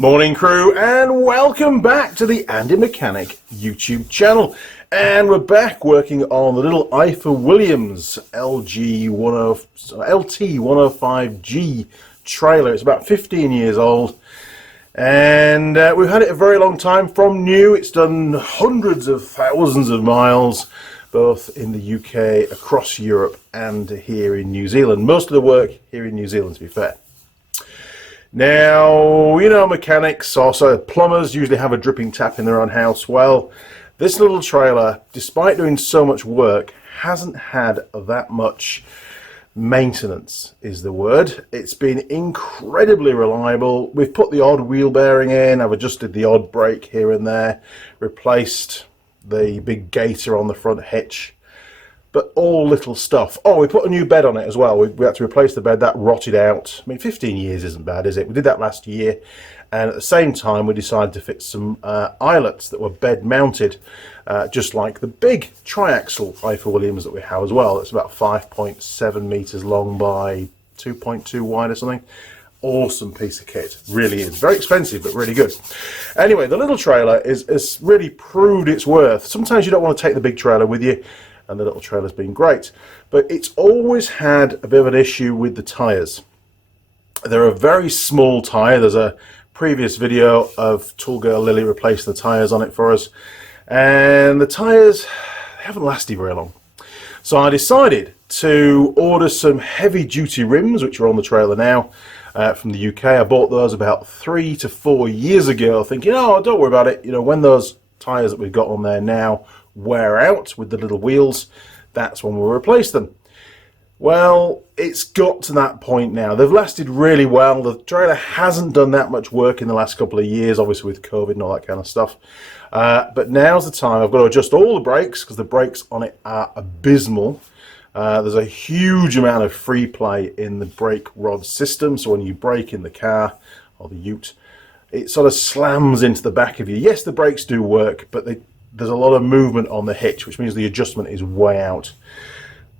Morning crew, and welcome back to the Andy Mechanic YouTube channel. And we're back working on the little Ifor Williams LT105G trailer. It's about 15 years old, and we've had it a very long time from new. It's done hundreds of thousands of miles, both in the UK, across Europe, and here in New Zealand. Most of the work here in New Zealand, to be fair. Now, you know, mechanics, also plumbers, usually have a dripping tap in their own house. Well, this little trailer, despite doing so much work, hasn't had that much maintenance, is the word. It's been incredibly reliable. We've put the odd wheel bearing in, I've adjusted the odd brake here and there, replaced the big gaiter on the front hitch, but all little stuff. Oh, we put a new bed on it as well. We had to replace the bed. That rotted out. I mean, 15 years isn't bad, is it? We did that last year, and at the same time we decided to fit some eyelets that were bed mounted, just like the big triaxle Ifor Williams that we have as well. It's about 5.7 meters long by 2.2 wide or something. Awesome piece of kit, really is. Very expensive, but really good. Anyway, the little trailer has really proved its worth. Sometimes you don't want to take the big trailer with you, and the little trailer's been great, but it's always had a bit of an issue with the tyres. They're a very small tyre. There's a previous video of Tool Girl Lily replacing the tyres on it for us, and the tyres haven't lasted very long. So I decided to order some heavy duty rims, which are on the trailer now, from the UK. I bought those about 3 to 4 years ago, thinking, oh, don't worry about it. You know, when those tyres that we've got on there now wear out with the little wheels, that's when we'll replace them. Well, it's got to that point now. They've lasted really well. The trailer hasn't done that much work in the last couple of years, obviously with COVID and all that kind of stuff. But now's the time. I've got to adjust all the brakes because the brakes on it are abysmal. There's a huge amount of free play in the brake rod system, so when you brake in the car or the ute, it sort of slams into the back of you. Yes, the brakes do work, but there's a lot of movement on the hitch, which means the adjustment is way out.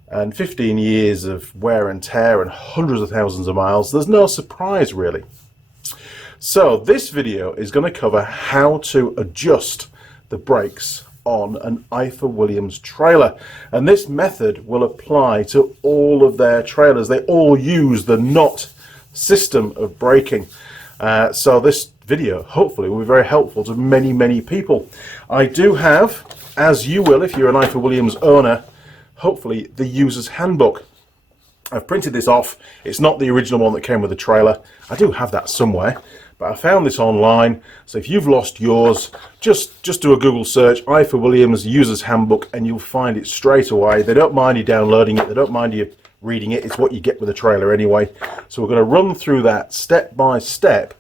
And 15 years of wear and tear and hundreds of thousands of miles, there's no surprise really. So this video is going to cover how to adjust the brakes on an Ifor Williams trailer, and this method will apply to all of their trailers. They all use the knot system of braking. So this video hopefully will be very helpful to many people. I do have, as you will if you're an Ifor Williams owner, hopefully the user's handbook. I've printed this off. It's not the original one that came with the trailer. I do have that somewhere, but I found this online. So if you've lost yours, just do a Google search, Ifor Williams user's handbook, and you'll find it straight away. They don't mind you downloading it. They don't mind you reading it. It's what you get with a trailer anyway. So we're going to run through that step by step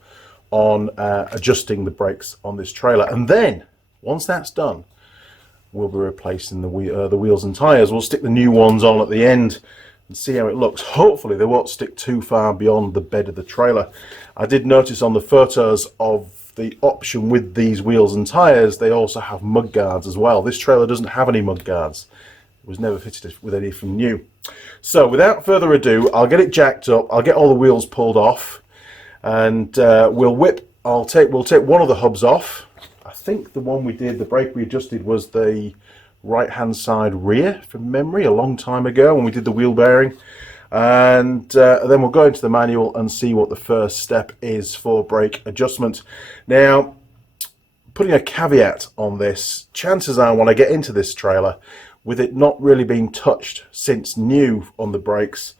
on adjusting the brakes on this trailer, and then once that's done, we'll be replacing the wheels and tyres. We'll stick the new ones on at the end and see how it looks. Hopefully they won't stick too far beyond the bed of the trailer. I did notice on the photos of the option with these wheels and tyres, they also have mud guards as well. This trailer doesn't have any mud guards. It was never fitted with any from new. So without further ado, I'll get it jacked up, I'll get all the wheels pulled off, and we'll take one of the hubs off. I think the one we did, the brake we adjusted, was the right hand side rear from memory a long time ago when we did the wheel bearing, and then we'll go into the manual and see what the first step is for brake adjustment. Now, putting a caveat on this, chances are when I get into this trailer, with it not really being touched since new on the brakes,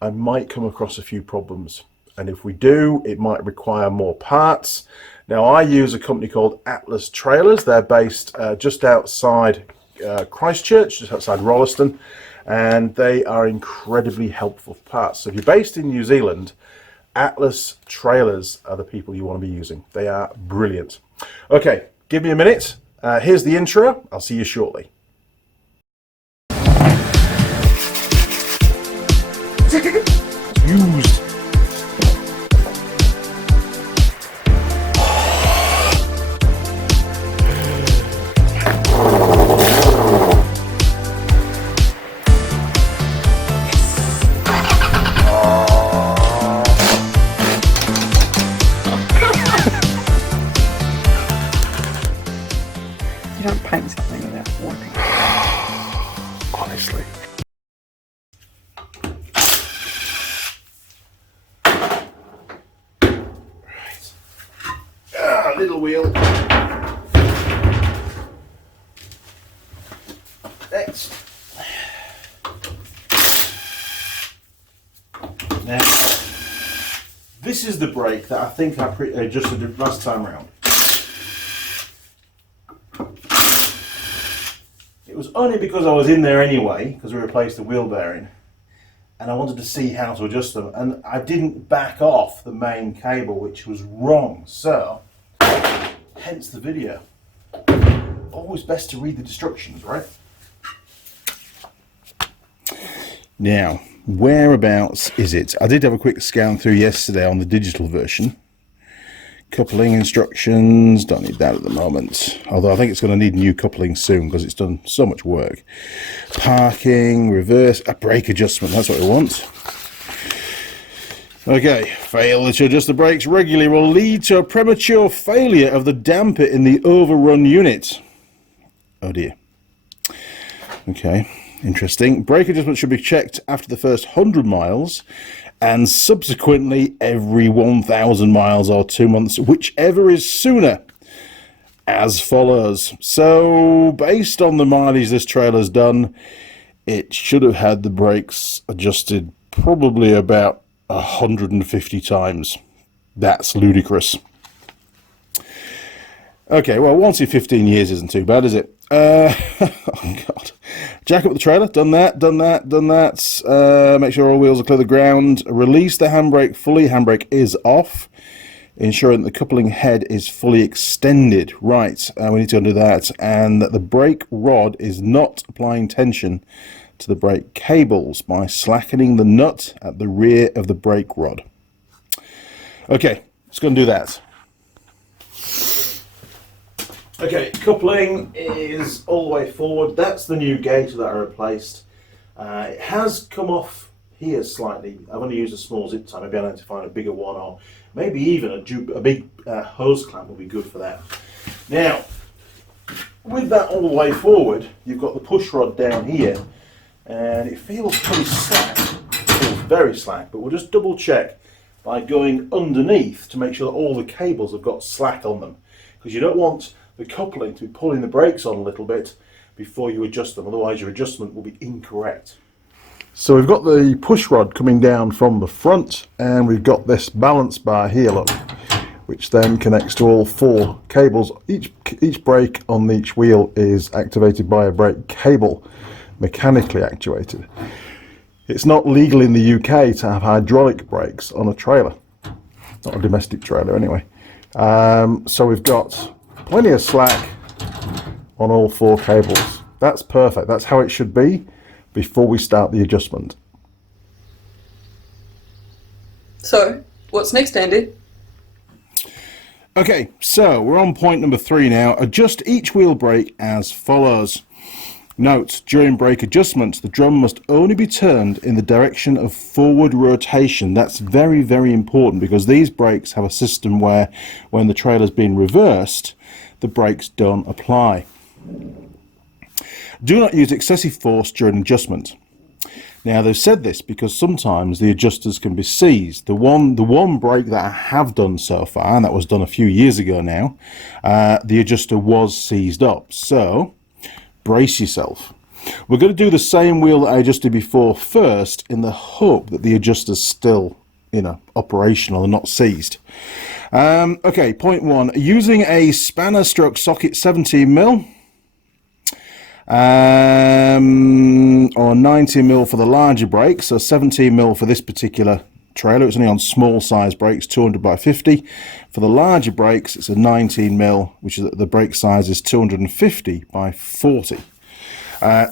I might come across a few problems. And if we do, it might require more parts. Now, I use a company called Atlas Trailers. They're based just outside Christchurch, just outside Rolleston, and they are incredibly helpful parts. So if you're based in New Zealand, Atlas Trailers are the people you want to be using. They are brilliant. Okay, give me a minute. Here's the intro. I'll see you shortly. Used. Right. Ah, little wheel. Next. Now, this is the brake that I think I adjusted last time round. It was only because I was in there anyway, because we replaced the wheel bearing, and I wanted to see how to adjust them, and I didn't back off the main cable, which was wrong, so hence the video. Always best to read the instructions, right? Now, whereabouts is it? I did have a quick scan through yesterday on the digital version. Coupling instructions, don't need that at the moment. Although I think it's going to need new coupling soon because it's done so much work. Parking, reverse, a brake adjustment, that's what we want. Okay, failure to adjust the brakes regularly will lead to a premature failure of the damper in the overrun unit. Oh dear. Okay. Interesting. Brake adjustment should be checked after the first 100 miles and subsequently every 1,000 miles or 2 months, whichever is sooner, as follows. So, based on the mileage this trailer's done, it should have had the brakes adjusted probably about 150 times. That's ludicrous. Okay, well, once in 15 years isn't too bad, is it? Oh God. Jack up the trailer, done that. Make sure all wheels are clear of the ground. Release the handbrake fully, handbrake is off. Ensuring that the coupling head is fully extended. Right, we need to undo that. And that the brake rod is not applying tension to the brake cables by slackening the nut at the rear of the brake rod. Okay, let's go and do that. Okay, coupling is all the way forward. That's the new gauge that I replaced. It has come off here slightly. I've only used a small zip tie. Maybe I need to find a bigger one, or maybe even a big hose clamp will be good for that. Now, with that all the way forward, you've got the push rod down here, and it feels pretty slack. It feels very slack, but we'll just double check by going underneath to make sure that all the cables have got slack on them, because you don't want the coupling to be pulling the brakes on a little bit before you adjust them, otherwise your adjustment will be incorrect. So we've got the push rod coming down from the front, and we've got this balance bar here, look, which then connects to all 4 cables. Each brake on each wheel is activated by a brake cable, mechanically actuated. It's not legal in the UK to have hydraulic brakes on a trailer, not a domestic trailer anyway. So we've got plenty of slack on all 4 cables. That's perfect. That's how it should be before we start the adjustment. So, what's next, Andy? Okay, so we're on point number 3 now. Adjust each wheel brake as follows. Note, during brake adjustments, the drum must only be turned in the direction of forward rotation. That's very, very important, because these brakes have a system where when the trailer's been reversed, the brakes don't apply. Do not use excessive force during adjustment. Now, they've said this because sometimes the adjusters can be seized. The one brake that I have done so far, and that was done a few years ago now, the adjuster was seized up. So, brace yourself. We're going to do the same wheel that I adjusted before first, in the hope that the adjuster's still, operational and not seized. Okay, point 1. Using a spanner stroke socket 17mm or 90mm for the larger brake, so 17mm for this particular trailer. It's only on small size brakes, 200 by 50. For the larger brakes, it's a 19mm, which is the brake size is 250 by 40.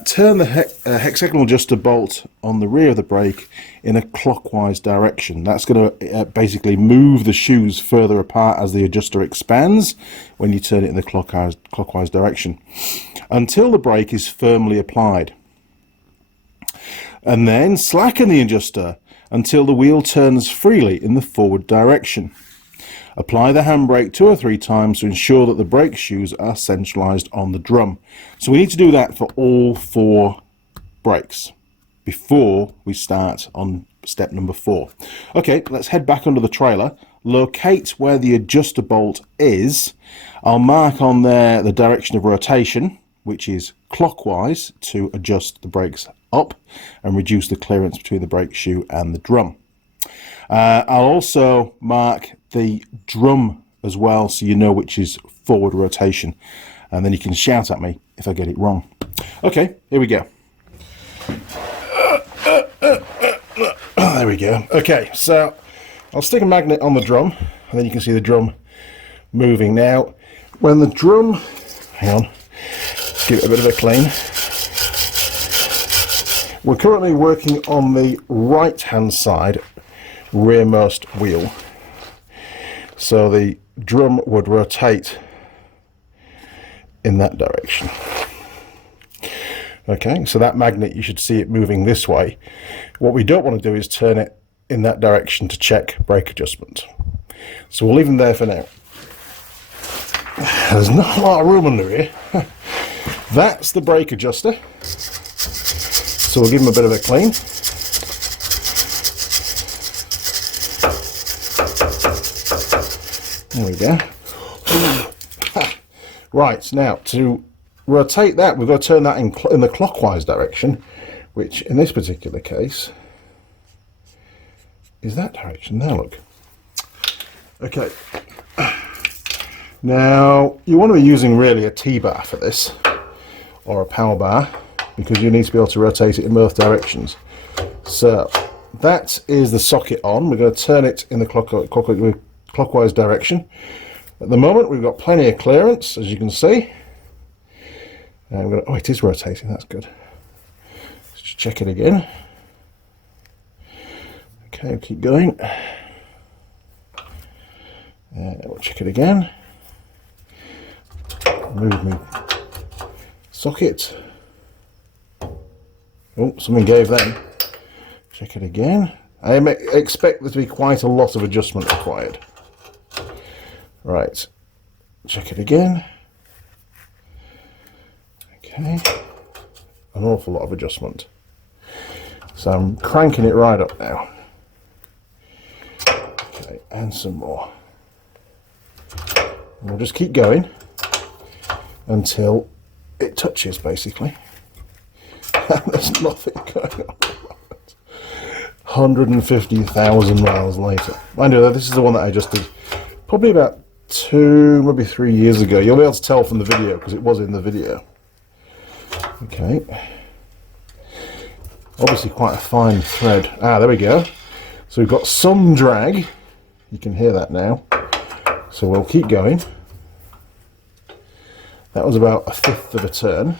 Turn the hexagonal adjuster bolt on the rear of the brake in a clockwise direction. That's going to basically move the shoes further apart as the adjuster expands when you turn it in the clockwise direction, until the brake is firmly applied. And then slacken the adjuster until the wheel turns freely in the forward direction. Apply the handbrake 2 or 3 times to ensure that the brake shoes are centralized on the drum. So we need to do that for all 4 brakes. before we start on step number 4. Okay, let's head back under the trailer, locate where the adjuster bolt is. I'll mark on there the direction of rotation, which is clockwise, to adjust the brakes up and reduce the clearance between the brake shoe and the drum. I'll also mark the drum as well, so you know which is forward rotation, and then you can shout at me if I get it wrong. Okay, here we go. There we go. Okay, so I'll stick a magnet on the drum, and then you can see the drum moving. Now, when the drum, hang on, give it a bit of a clean. We're currently working on the right-hand side rearmost wheel, so the drum would rotate in that direction. Okay, so that magnet, you should see it moving this way. What we don't want to do is turn it in that direction to check brake adjustment. So we'll leave them there for now. There's not a lot of room under here. That's the brake adjuster. So we'll give them a bit of a clean. There we go. Right, now to rotate that, we've got to turn that in the clockwise direction, which in this particular case is that direction. Now look. Okay. Now you want to be using really a T-bar for this, or a power bar, because you need to be able to rotate it in both directions. So that is the socket on. We're going to turn it in the clockwise direction. At the moment we've got plenty of clearance, as you can see. And we're going to, oh, it is rotating, that's good. Let's just check it again. Okay, we'll keep going. We'll check it again. Move my socket. Oh, something gave then. Check it again. I expect there to be quite a lot of adjustment required. Right, check it again. Okay, an awful lot of adjustment. So I'm cranking it right up now. Okay, and some more. And we'll just keep going until it touches, basically. There's nothing going on. 150,000 miles later. Mind you, this is the one that I just did probably about 2, maybe 3 years ago. You'll be able to tell from the video because it was in the video. Okay. Obviously quite a fine thread. Ah, there we go. So we've got some drag. You can hear that now. So we'll keep going. That was about 1/5 of a turn.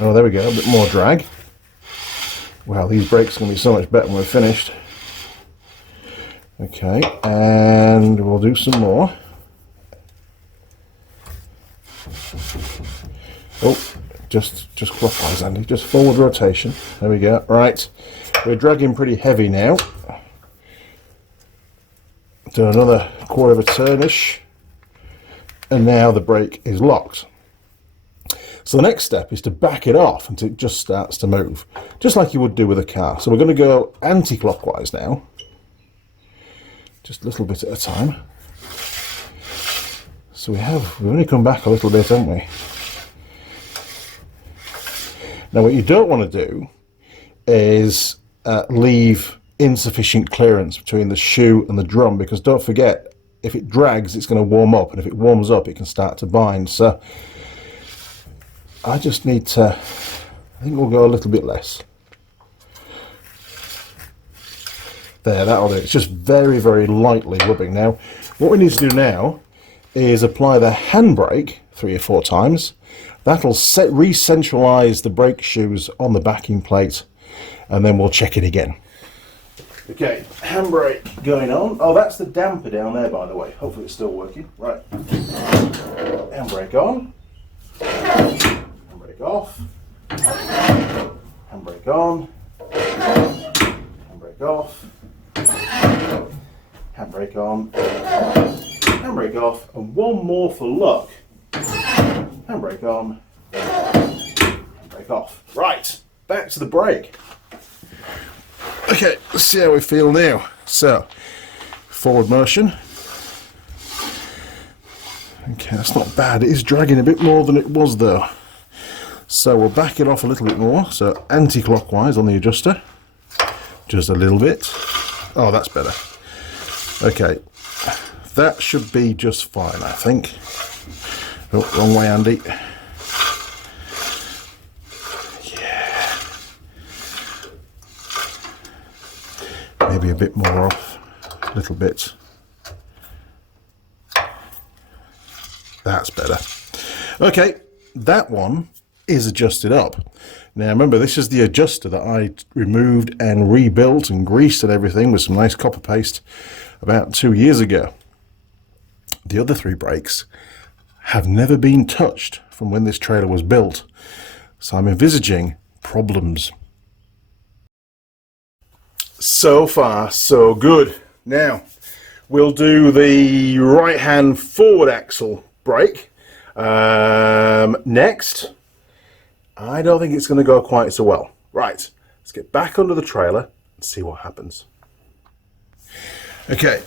Oh, there we go, a bit more drag. Wow, these brakes are going to be so much better when we're finished. Okay, and we'll do some more. Oh, just clockwise, Andy, just forward rotation. There we go. Right, we're dragging pretty heavy now. Do another 1/4 of a turn-ish, and now the brake is locked. So the next step is to back it off until it just starts to move, just like you would do with a car. So we're going to go anti-clockwise now, just a little bit at a time. So we've only come back a little bit, haven't we? Now what you don't want to do is leave insufficient clearance between the shoe and the drum, because don't forget, if it drags it's going to warm up, and if it warms up it can start to bind. So I just need to, I think we'll go a little bit less. There, that'll do. It's just very, very lightly rubbing. Now, what we need to do now is apply the handbrake 3 or 4 times. That'll re-centralise the brake shoes on the backing plate, and then we'll check it again. Okay, handbrake going on. Oh, that's the damper down there, by the way. Hopefully it's still working. Right. Handbrake on. Handbrake off. Handbrake on. Handbrake off. Handbrake on. Handbrake off. And one more for luck. Handbrake on. Handbrake off. Right, back to the brake. Okay, let's see how we feel now. So, forward motion. Okay, that's not bad. It is dragging a bit more than it was though. So we'll back it off a little bit more. So anti-clockwise on the adjuster. Just a little bit. Oh, that's better. Okay, that should be just fine, I think. Oh, wrong way, Andy. Yeah. Maybe a bit more off. A little bit. That's better. Okay, that one is adjusted up. Now remember, this is the adjuster that I removed and rebuilt and greased and everything with some nice copper paste about 2 years ago. The other three brakes have never been touched from when this trailer was built, so I'm envisaging problems. So far, so good. Now, we'll do the right-hand forward axle brake next. I don't think it's going to go quite so well. Right, let's get back under the trailer and see what happens. Okay,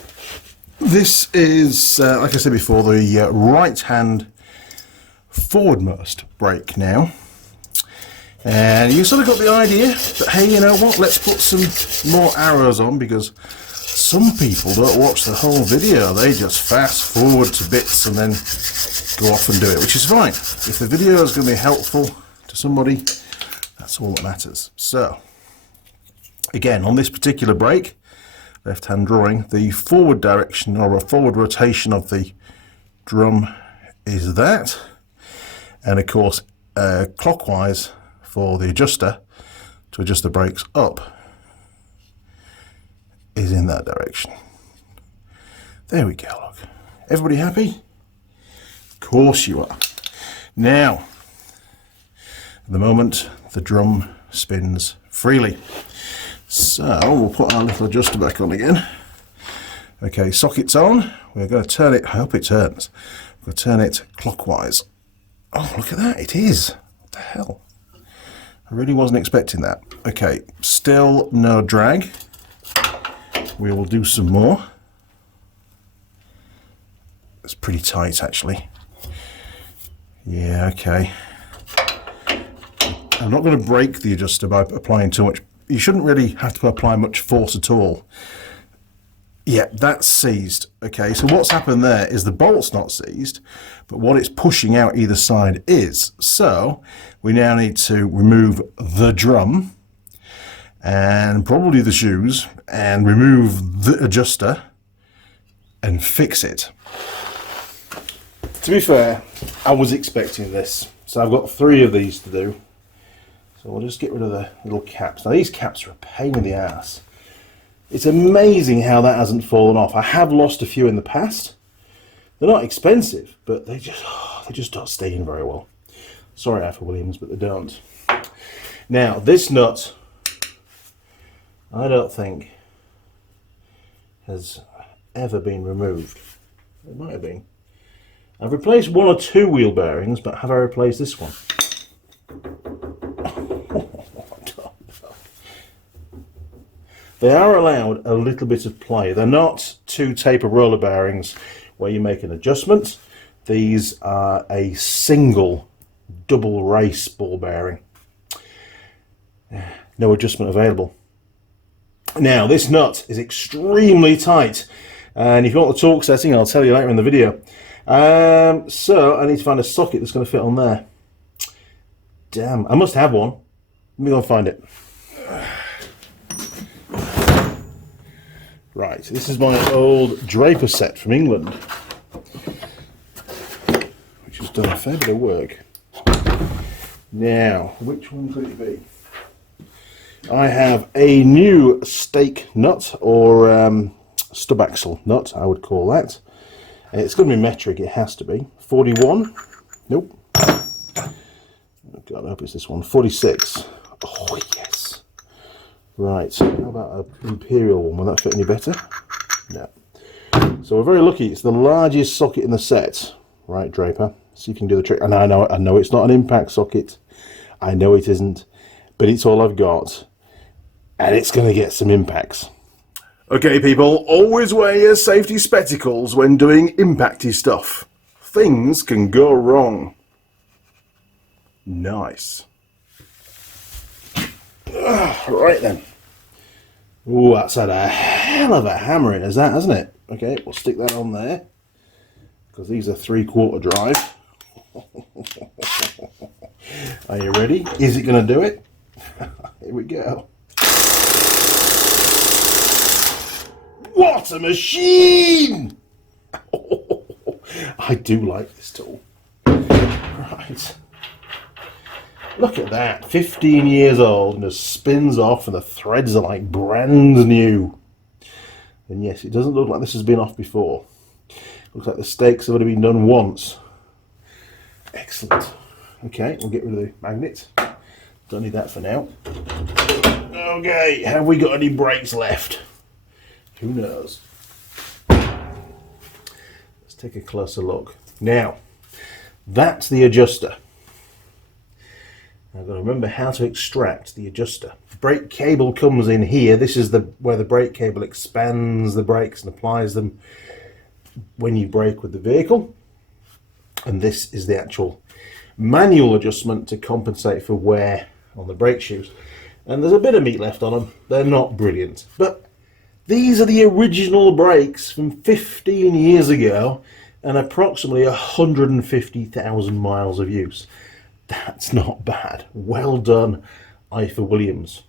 this is, like I said before, the right-hand forwardmost brake now. And you sort of got the idea that, hey, you know what, let's put some more arrows on, because some people don't watch the whole video. They just fast forward to bits and then go off and do it, which is fine. If the video is going to be helpful to somebody, that's all that matters. So, again, on this particular brake, left-hand drawing, the forward direction or a forward rotation of the drum is that. And of course, clockwise for the adjuster to adjust the brakes up is in that direction. There we go, look. Everybody happy? Of course you are. Now, at the moment, the drum spins freely. So, we'll put our little adjuster back on again. Okay, socket's on. We're going to turn it, I hope it turns. We're going to turn it clockwise. Oh, look at that, it is. What the hell? I really wasn't expecting that. Okay, still no drag. We will do some more. It's pretty tight, actually. Yeah, okay. I'm not going to break the adjuster by applying too much. You shouldn't really have to apply much force at all. Yeah, that's seized. Okay, so what's happened there is the bolt's not seized, but what it's pushing out either side is. So we now need to remove the drum and probably the shoes and remove the adjuster and fix it. To be fair, I was expecting this. So I've got 3 of these to do. So we'll just get rid of the little caps. Now these caps are a pain in the ass. It's amazing how that hasn't fallen off. I have lost a few in the past. They're not expensive, but they just don't stay in very well. Sorry, Ifor Williams, but they don't. Now, this nut, I don't think has ever been removed. It might have been. I've replaced 1 or 2 wheel bearings, but have I replaced this one? They are allowed a little bit of play. They're not 2 taper roller bearings where you make an adjustment. These are a single double race ball bearing. No adjustment available. Now, this nut is extremely tight. And if you want the torque setting, I'll tell you later in the video. So I need to find a socket that's going to fit on there. Damn, I must have one. Let me go and find it. Right, this is my old Draper set from England, which has done a fair bit of work. Now, which one could it be? I have a new stake nut, or stub axle nut, I would call that. It's going to be metric, it has to be. 41. Nope. Oh God, I hope it's this one. 46. Oh, yes. Right, how about an Imperial one? Will that fit any better? No. So we're very lucky. It's the largest socket in the set. Right, Draper. See if you can do the trick. And I know it's not an impact socket. I know it isn't. But it's all I've got. and it's going to get some impacts. Okay, people, always wear your safety spectacles when doing impacty stuff. Things can go wrong. Nice. Right then. Ooh, that's had a hell of a hammering, is that, hasn't it? Okay, we'll stick that on there, because these are 3/4 drive. Are you ready? Is it going to do it? Here we go. What a machine! I do like this tool. Right. Look at that. 15 years old and it spins off and the threads are like brand new. And yes, it doesn't look like this has been off before. Looks like the stakes have only been done once. Excellent. Okay, we'll get rid of the magnet. Don't need that for now. Okay, have we got any brakes left? Who knows? Let's take a closer look. Now, that's the adjuster. I've got to remember how to extract the adjuster. The brake cable comes in here. This is where the brake cable expands the brakes and applies them when you brake with the vehicle. And this is the actual manual adjustment to compensate for wear on the brake shoes. And there's a bit of meat left on them. They're not brilliant. But these are the original brakes from 15 years ago and approximately 150,000 miles of use. That's not bad. Well done, Ifor Williams.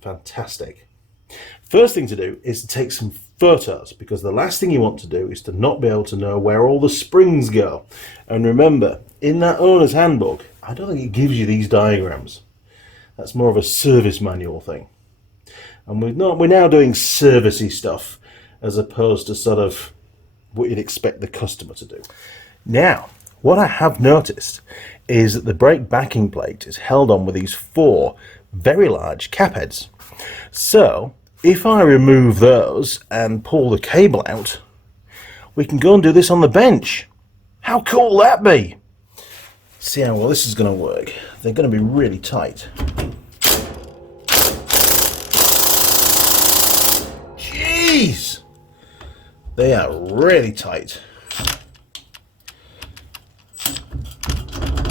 Fantastic. First thing to do is to take some photos, because the last thing you want to do is to not be able to know where all the springs go. And remember, in that owner's handbook, I don't think it gives you these diagrams. That's more of a service manual thing. And we're now doing servicey stuff as opposed to sort of what you'd expect the customer to do. Now, what I have noticed is that the brake backing plate is held on with these 4 very large cap heads. So if I remove those and pull the cable out, we can go and do this on the bench. How cool will that be? See how well this is going to work. They're going to be really tight. Jeez! They are really tight.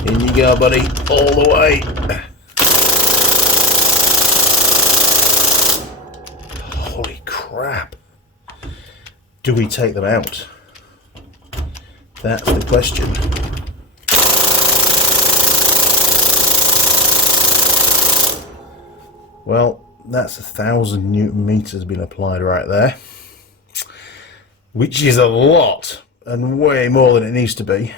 In you go, buddy, all the way. Holy crap. Do we take them out? That's the question. Well, that's 1,000 Newton meters been applied right there, which is a lot and way more than it needs to be.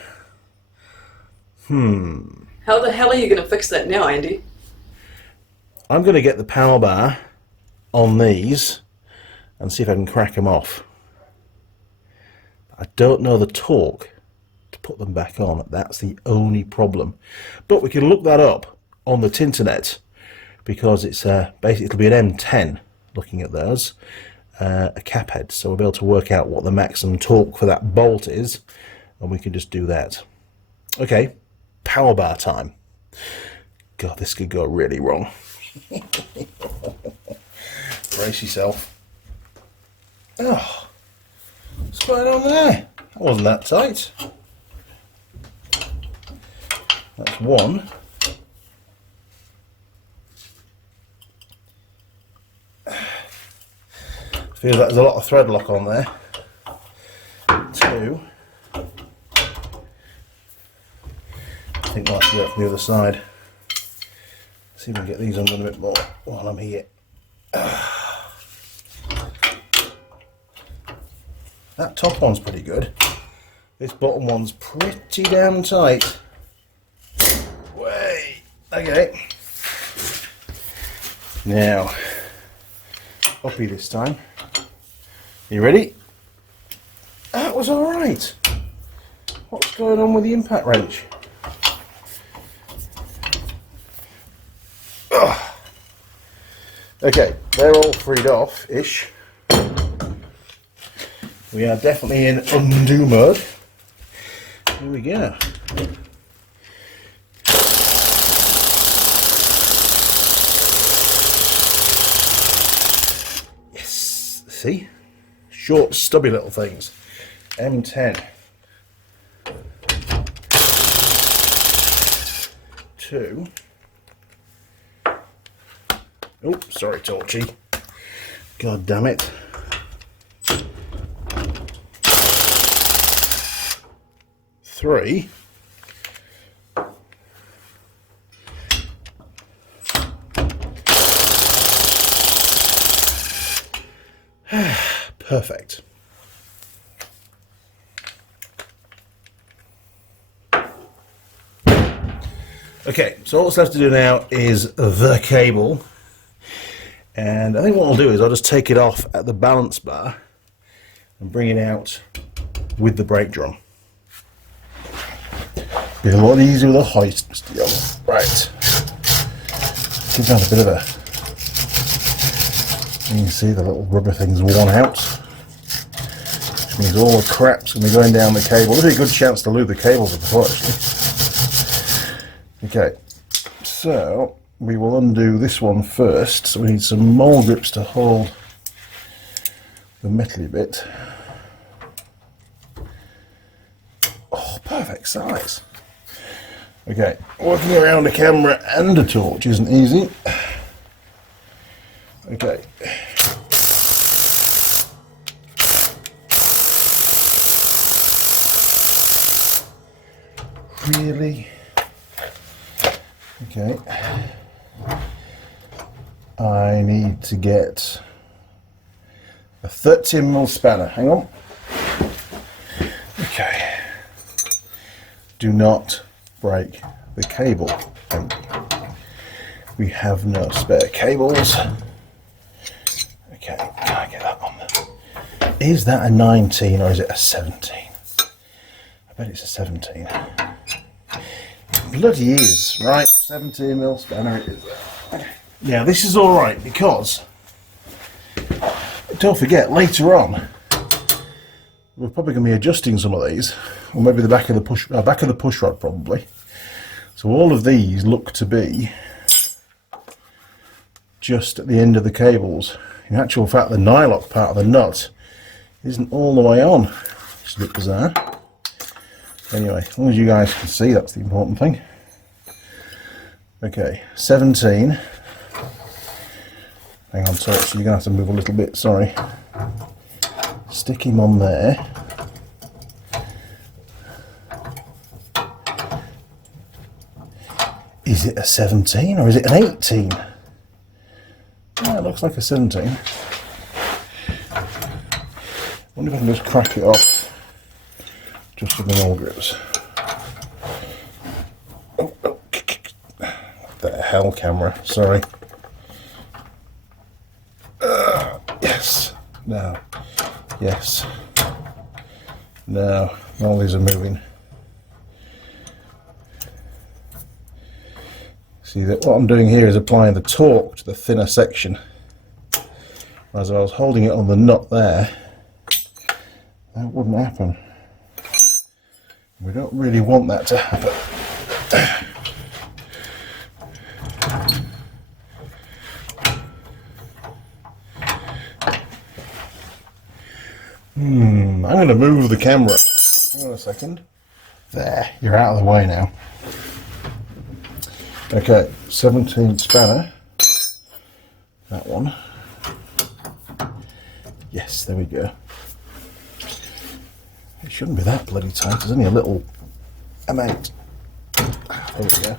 How the hell are you going to fix that now, Andy? I'm going to get the power bar on these and see if I can crack them off. I don't know the torque to put them back on. That's the only problem. But we can look that up on the Tinternet, because it's basically it'll be an M10 looking at those, a cap head. So we'll be able to work out what the maximum torque for that bolt is, and we can just do that. Okay. Power bar time. God, this could go really wrong. Brace yourself. Oh, what's going on there? That wasn't that tight. That's one. Feels like there's a lot of thread lock on there. 2. I think I'll have to do it from the other side. See if we can get these undone a bit more while I'm here. That top one's pretty good. This bottom one's pretty damn tight. Way. Okay. Now, uppy this time. You ready? That was alright. What's going on with the impact wrench? Okay, they're all freed off-ish. We are definitely in undo mode. Here we go. See? Short, stubby little things. M10. 2. Oh, sorry, Torchy. God damn it. 3. Perfect. Okay, so all that's left to do now is the cable. And I think what I'll do is I'll just take it off at the balance bar and bring it out with the brake drum. Be a lot easier with a hoist, Mr. Young. Right. Give that a bit of a... You can see the little rubber thing's worn out. Which means all the crap's going to be going down the cable. There'll be a good chance to lose the cables at the foot, actually. Okay, so we will undo this one first. So we need some mole grips to hold the metally bit. Oh, perfect size. Okay, working around a camera and a torch isn't easy. Okay. Really? Okay. I need to get a 13mm spanner. Hang on. Okay. Do not break the cable. We have no spare cables. Okay, can I get that on there? Is that a 19 or is it a 17? I bet it's a 17. Bloody is, right? 17mm spanner it is. Now this is alright because, don't forget, later on we're probably going to be adjusting some of these, or maybe the back of the push rod probably. So all of these look to be just at the end of the cables. In actual fact, the nylock part of the nut isn't all the way on. It's a bit bizarre. Anyway, as long as you guys can see, that's the important thing. Okay, 17. Hang on, sorry, so you're going to have to move a little bit, sorry. Stick him on there. Is it a 17 or is it an 18? Yeah, it looks like a 17. I wonder if I can just crack it off just with the mole grips. Oh, oh. What the hell, camera? Sorry. Yes. No. Yes. No. All these are moving. See that what I'm doing here is applying the torque to the thinner section. As I was holding it on the nut there, that wouldn't happen. We don't really want that to happen. I'm going to move the camera. Hang on a second. There, you're out of the way now. Okay, 17 spanner. That one. Yes, there we go. It shouldn't be that bloody tight. There's only a little amount. There we go.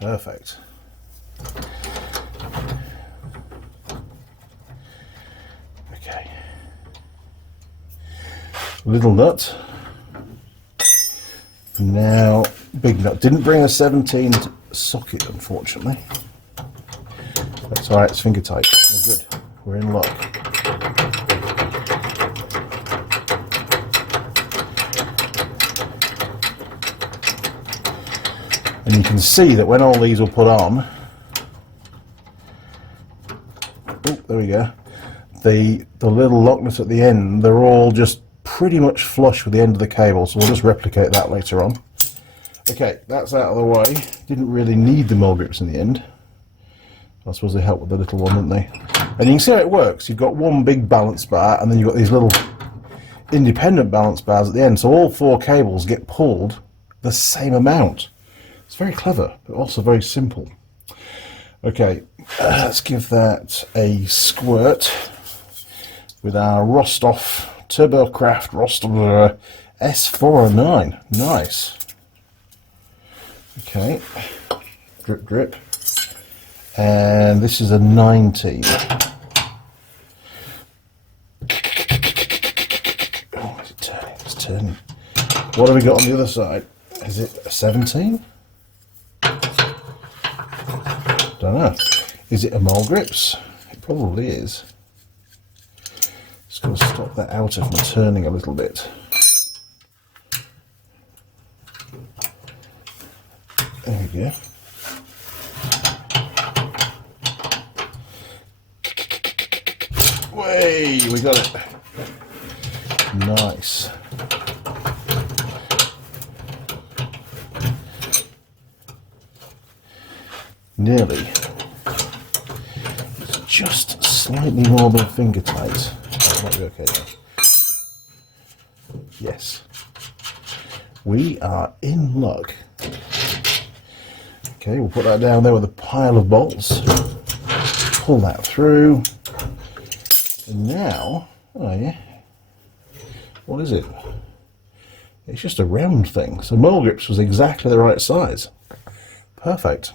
Perfect. Okay. Little nut. Now, big nut. Didn't bring a 17 socket, unfortunately. That's alright, it's finger tight. We're good. We're in luck. And you can see that when all these were put on, oh, there we go, the little lock nuts at the end, they're all just pretty much flush with the end of the cable, so we'll just replicate that later on. Okay, that's out of the way. Didn't really need the mole grips in the end. I suppose they help with the little one, don't they? And you can see how it works. You've got one big balance bar, and then you've got these little independent balance bars at the end. So all 4 cables get pulled the same amount. It's very clever, but also very simple. Okay, let's give that a squirt with our Rostov Turbocraft Rostov S409. Nice. Okay, drip, drip. And this is a 19. Oh, is it turning? It's turning. What have we got on the other side? Is it a 17? Don't know. Is it a mole grips? It probably is. Just got to stop that outer from turning a little bit. There we go. Way, we got it. Nice. Nearly. It's just slightly more than finger tight. That might be okay now. Yes. We are in luck. Okay, we'll put that down there with a pile of bolts. Pull that through. And now, oh yeah, what is it? It's just a round thing. So mole grips was exactly the right size. Perfect.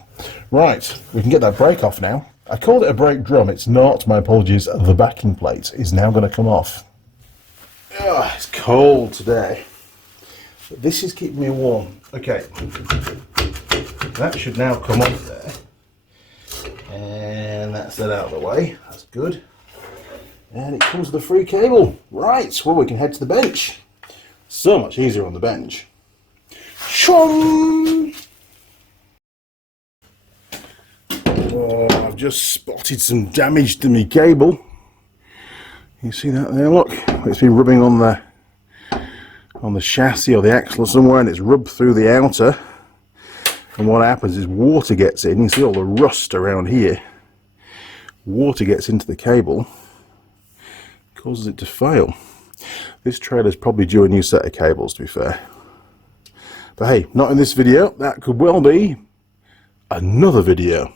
Right, we can get that brake off now. I called it a brake drum. It's not, my apologies. The backing plate is now going to come off. Oh, it's cold today. But this is keeping me warm. Okay. That should now come off there. And that's that out of the way. That's good. And it comes with a free cable. Right, well, we can head to the bench. So much easier on the bench. Shum! Oh, I've just spotted some damage to my cable. You see that there? Look, it's been rubbing on the chassis or the axle or somewhere, and it's rubbed through the outer. And what happens is water gets in. You can see all the rust around here. Water gets into the cable, causes it to fail. This trailer's probably due a new set of cables, to be fair. But hey, not in this video. That could well be another video.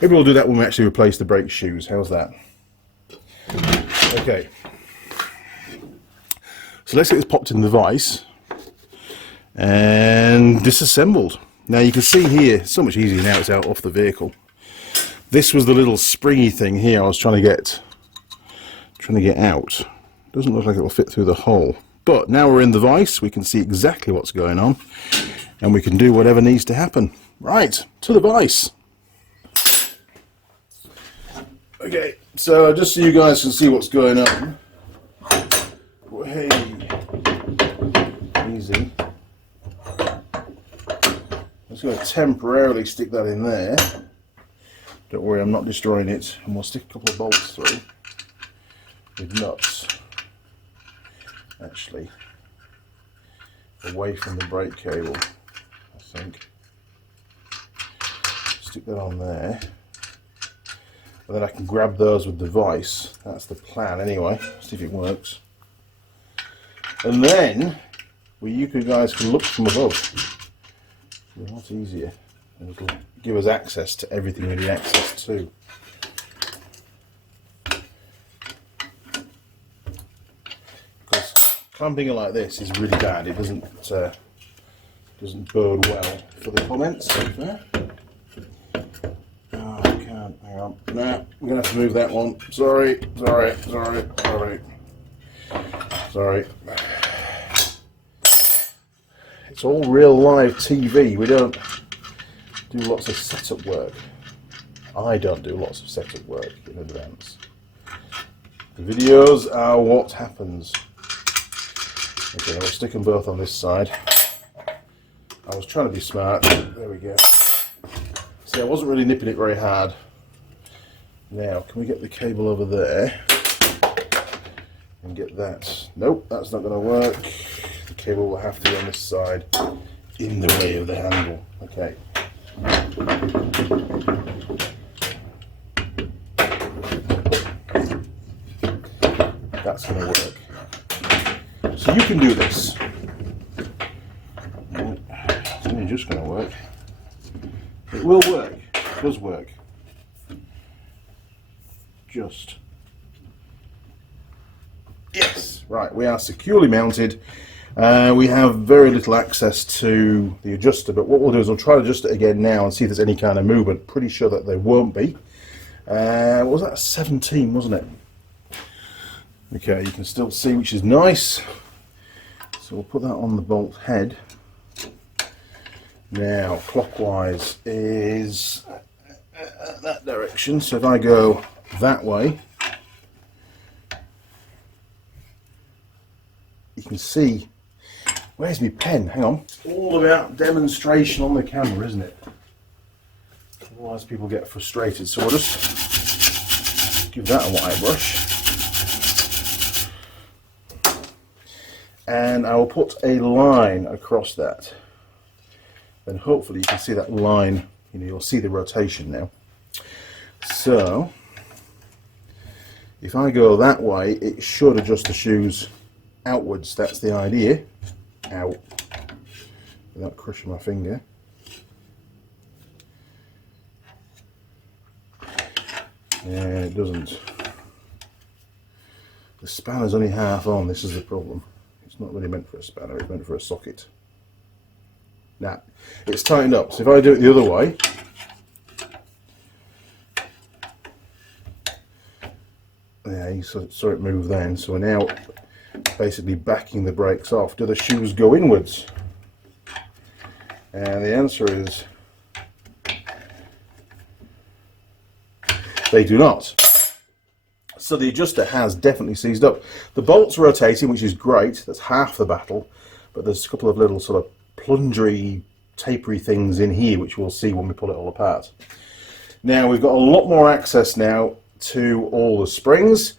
Maybe we'll do that when we actually replace the brake shoes. How's that? Okay. So let's get this popped in the vise and disassembled. Now you can see here, it's so much easier now it's out off the vehicle. This was the little springy thing here I was trying to get out. Doesn't look like it will fit through the hole. But now we're in the vise, we can see exactly what's going on and we can do whatever needs to happen. Right, to the vise. Okay, so just so you guys can see what's going on. Hey, easy. I'm just going to temporarily stick that in there. Don't worry, I'm not destroying it. And we'll stick a couple of bolts through with nuts, actually, away from the brake cable, I think. Stick that on there. And then I can grab those with the vise. That's the plan anyway. See if it works. And then, you guys can look from above. It's a lot easier. And it'll give us access to everything we need access to. Because clamping it like this is really bad. It doesn't bode well for the comments. Hang on. No, we're going to have to move that one. Sorry. It's all real live TV. We don't do lots of setup work. I don't do lots of setup work in advance. The videos are what happens. Okay, we'll stick them both on this side. I was trying to be smart. There we go. See, I wasn't really nipping it very hard. Now, can we get the cable over there and get that? Nope, that's not going to work. The cable will have to be on this side, in the way of the handle. Okay. that's going to work. So you can do this. It's only just going to work. It will work. It does work. Just. Yes. Right, we are securely mounted. We have very little access to the adjuster, but what we'll do is we'll try to adjust it again now and see if there's any kind of movement. Pretty sure that there won't be. What was that? 17, wasn't it? Okay, you can still see, which is nice. So we'll put that on the bolt head. Now, clockwise is that direction. So if I go that way, you can see. Where's my pen? Hang on. It's all about demonstration on the camera, isn't it? Otherwise people get frustrated. So we'll just give that a wire brush. And I will put a line across that. Then hopefully you can see that line, you'll see the rotation now. So, if I go that way, it should adjust the shoes outwards. That's the idea. Out. Without crushing my finger. And it doesn't. The spanner's only half on, this is the problem. It's not really meant for a spanner, it's meant for a socket. Now, it's tightened up, so if I do it the other way, yeah, you saw it move then, so we're now basically backing the brakes off. Do the shoes go inwards? And the answer is they do not. So the adjuster has definitely seized up. The bolt's rotating, which is great. That's half the battle. But there's a couple of little sort of plungery, tapery things in here, which we'll see when we pull it all apart. Now we've got a lot more access now to all the springs.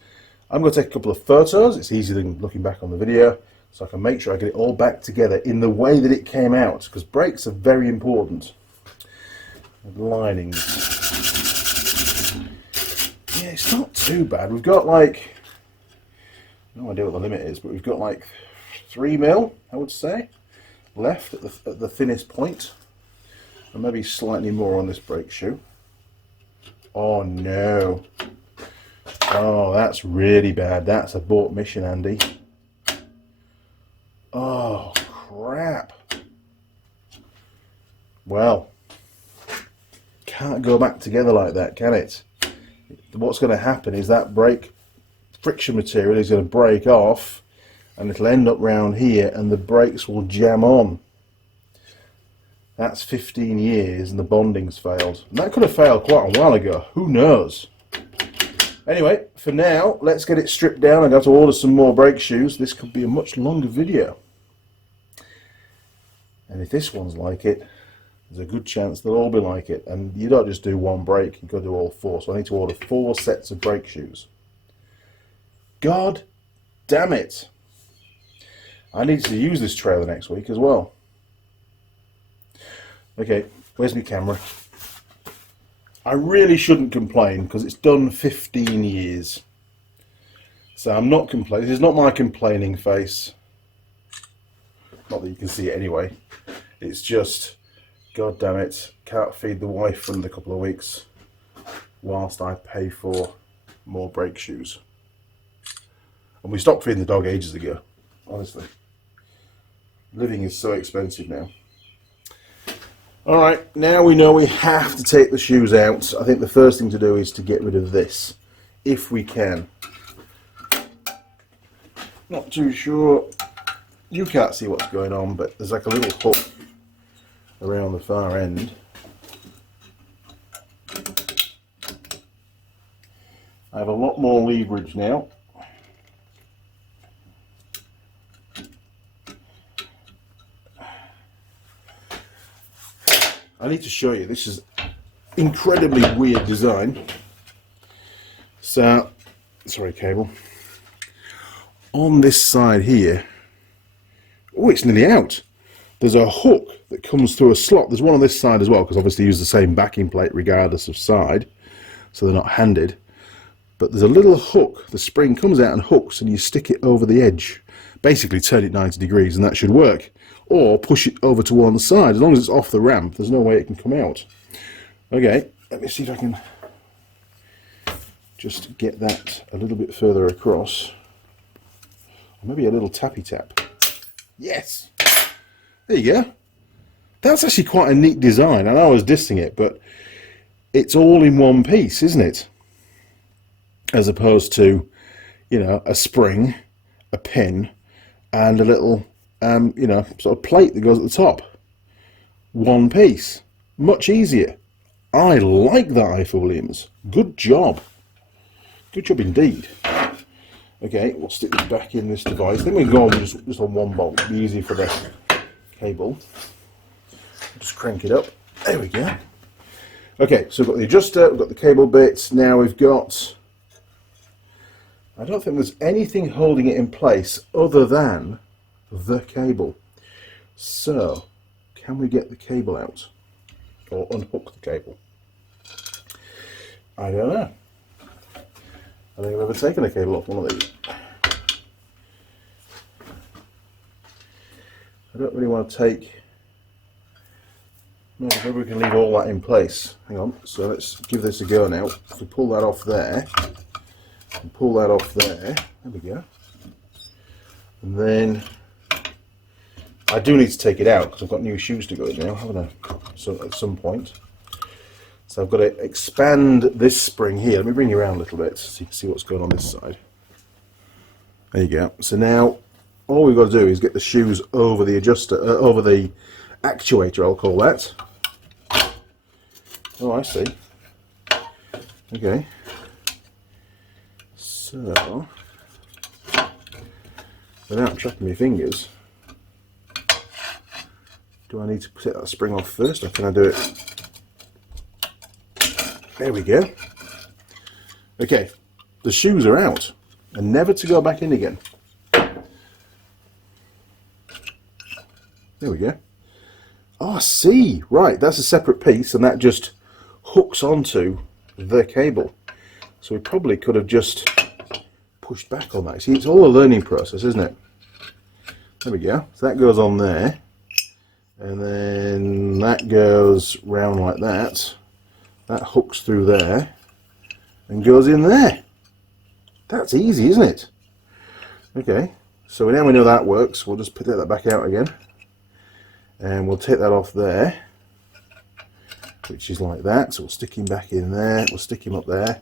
I'm going to take a couple of photos. It's easier than looking back on the video, so I can make sure I get it all back together in the way that it came out, because brakes are very important. Linings. Yeah, it's not too bad. We've got like, no idea what the limit is, but we've got like 3 mil, I would say, left at the thinnest point, and maybe slightly more on this brake shoe. Oh no. Oh, that's really bad. That's a bought mission, Andy. Oh, crap. Well, can't go back together like that, can it? What's going to happen is that brake friction material is going to break off and it'll end up round here and the brakes will jam on. That's 15 years and the bonding's failed. And that could have failed quite a while ago. Who knows? Anyway, for now, let's get it stripped down. I've got to order some more brake shoes. This could be a much longer video. And if this one's like it, there's a good chance they'll all be like it. And you don't just do one brake, you go do all 4. So I need to order 4 sets of brake shoes. God damn it. I need to use this trailer next week as well. Okay, where's my camera? I really shouldn't complain because it's done 15 years. So I'm not complaining. This is not my complaining face. Not that you can see it anyway. It's just, God damn it, can't feed the wife for another couple of weeks whilst I pay for more brake shoes. And we stopped feeding the dog ages ago, honestly. Living is so expensive now. Alright, now we know we have to take the shoes out. I think the first thing to do is to get rid of this, if we can. Not too sure. You can't see what's going on, but there's like a little hook around the far end. I have a lot more leverage now. I need to show you, this is incredibly weird design. So, sorry cable. On this side here, oh, it's nearly out. There's a hook that comes through a slot. There's one on this side as well, because obviously you use the same backing plate regardless of side, so they're not handed. but there's a little hook. The spring comes out and hooks, and you stick it over the edge. Basically turn it 90 degrees and that should work. Or push it over to one side. As long as it's off the ramp, there's no way it can come out. Okay, let me see if I can just get that a little bit further across. Or maybe a little tappy tap. Yes! There you go. That's actually quite a neat design. I know I was dissing it, but it's all in one piece, isn't it? As opposed to, you know, a spring, a pin, and a little, you know, sort of plate that goes at the top. One piece. Much easier. I like that, Ifor Williams. Good job. Good job indeed. Okay, we'll stick this back in this device. Then we can go on just on one bolt. It'll be easy for the cable. Just crank it up. There we go. Okay, so we've got the adjuster, we've got the cable bits. Now we've got... I don't think there's anything holding it in place other than the cable. So, can we get the cable out? Or unhook the cable? I don't know. I think I've ever taken a cable off one of these. I don't really want to take... No, maybe we can leave all that in place. Hang on, so let's give this a go now. If we pull that off there, and pull that off there, there we go. And then, I do need to take it out because I've got new shoes to go in now, haven't I? So at some point. So I've got to expand this spring here. Let me bring you around a little bit so you can see what's going on this side. There you go. So now, all we've got to do is get the shoes over the adjuster, over the actuator, I'll call that. Oh, I see. Okay. So, without chopping my fingers, do I need to set that spring off first, or can I do it? There we go. Okay, the shoes are out, and never to go back in again. There we go. Oh, I see. Right, that's a separate piece, and that just hooks onto the cable. So we probably could have just pushed back on that. See, it's all a learning process, isn't it? There we go. So that goes on there, and then that goes round like that. That hooks through there and goes in there. That's easy, isn't it? Okay, so now we know that works. We'll just put that back out again. And we'll take that off there, which is like that. So we'll stick him back in there. We'll stick him up there.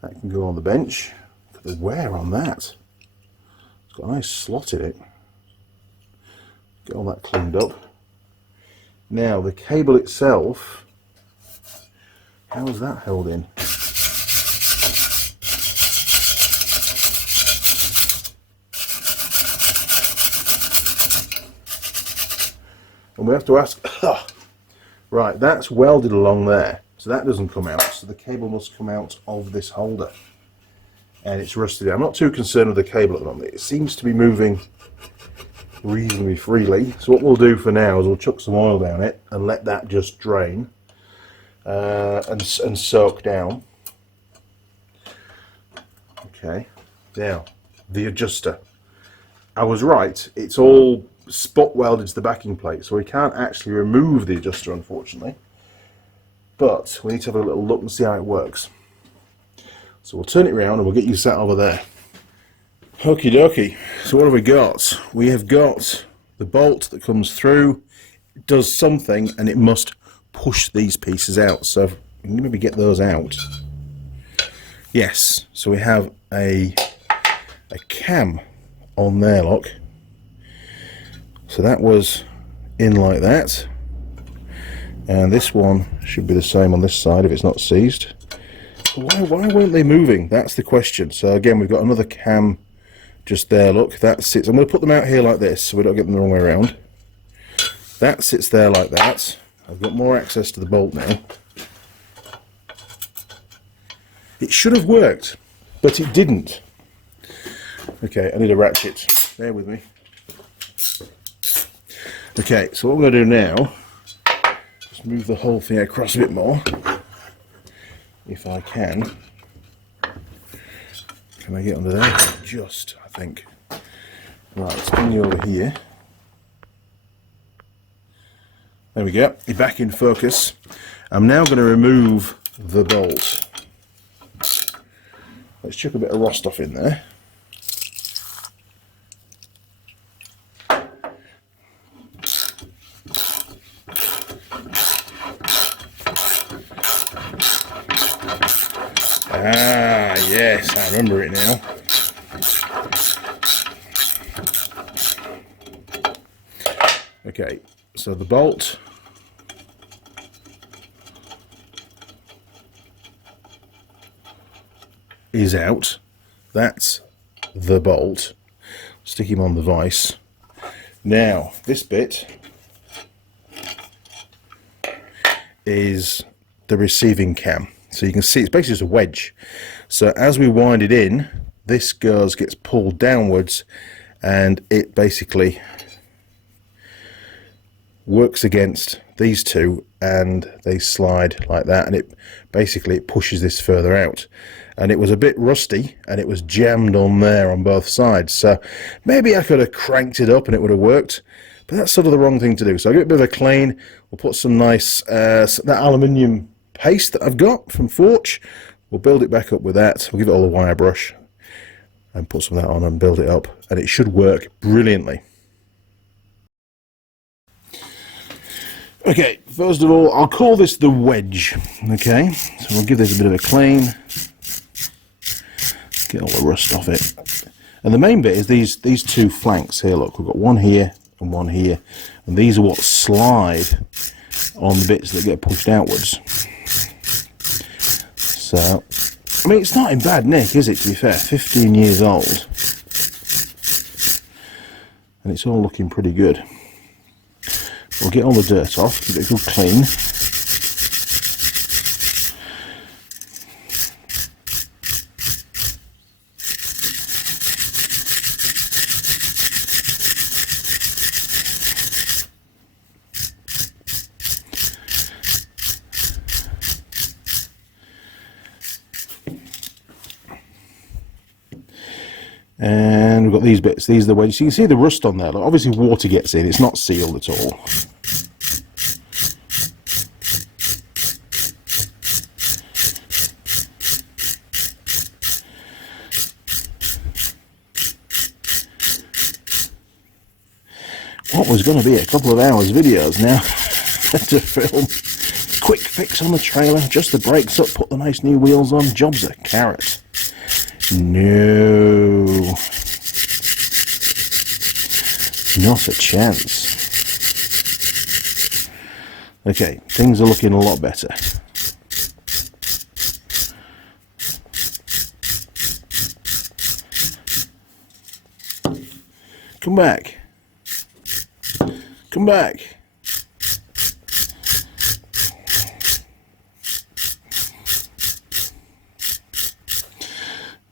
That can go on the bench. Look at the wear on that. It's got a nice slot in it. Get all that cleaned up. Now the cable itself, how is that held in? And we have to ask, right, that's welded along there, so that doesn't come out, so the cable must come out of this holder, and it's rusted. I'm not too concerned with the cable at the moment. It seems to be moving reasonably freely, so what we'll do for now is we'll chuck some oil down it and let that just drain and soak down. Okay, now the adjuster. I was right, it's all spot welded to the backing plate, so we can't actually remove the adjuster, unfortunately, but we need to have a little look and see how it works. So we'll turn it around and we'll get you sat over there. Okie dokie, so what have we got? We have got the bolt that comes through. It does something and it must push these pieces out, so we can maybe get those out. Yes, so we have a cam on there, look. So that was in like that, and this one should be the same on this side if it's not seized. Why weren't they moving? That's the question. So again, we've got another cam just there, look, that sits. I'm going to put them out here like this so we don't get them the wrong way around. That sits there like that. I've got more access to the bolt now. It should have worked, but it didn't. Okay, I need a ratchet. Bear with me. Okay, so what I'm going to do now, just move the whole thing across a bit more, if I can. Can I get under there? Just, I think. Right, let's bring you over here. There we go. You're back in focus. I'm now going to remove the bolt. Let's chuck a bit of rust off in there. Ah, yes, I remember it now. Okay, so the bolt is out. That's the bolt. Stick him on the vise. Now, this bit is the receiving cam. So you can see it's basically just a wedge. So as we wind it in, this gets pulled downwards, and it basically works against these two, and they slide like that, and it pushes this further out. And it was a bit rusty, and it was jammed on there on both sides. So maybe I could have cranked it up and it would have worked, but that's sort of the wrong thing to do. So I'll give it a bit of a clean. We'll put some nice that aluminium paste that I've got from Forge. We'll build it back up with that. We'll give it all a wire brush and put some of that on and build it up, and it should work brilliantly. Okay, first of all, I'll call this the wedge. Okay, so we'll give this a bit of a clean. Get all the rust off it. And the main bit is these two flanks here. Look, we've got one here and one here, and these are what slide on the bits that get pushed outwards. So, I mean, it's not in bad nick, is it, to be fair? 15 years old. And it's all looking pretty good. We'll get all the dirt off, keep it good clean. And we've got these bits, these are the wedges. You can see the rust on there. Look, obviously water gets in, it's not sealed at all. What was going to be a couple of hours videos now to film. Quick fix on the trailer, adjust the brakes up, put the nice new wheels on, job's a carrot. No, not a chance. Okay, things are looking a lot better. Come back. Come back.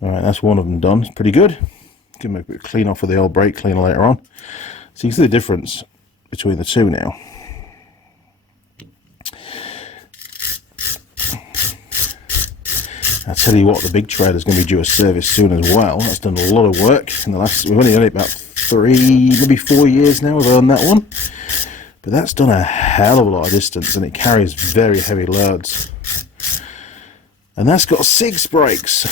Alright, that's one of them done. It's pretty good. Give them a bit of clean off with the old brake cleaner later on. So you can see the difference between the two now. I tell you what, the big trailer's going to be due a service soon as well. That's done a lot of work in the last. We've only done it about 3, maybe 4 years now. We've owned that one, but that's done a hell of a lot of distance, and it carries very heavy loads. And that's got 6 brakes.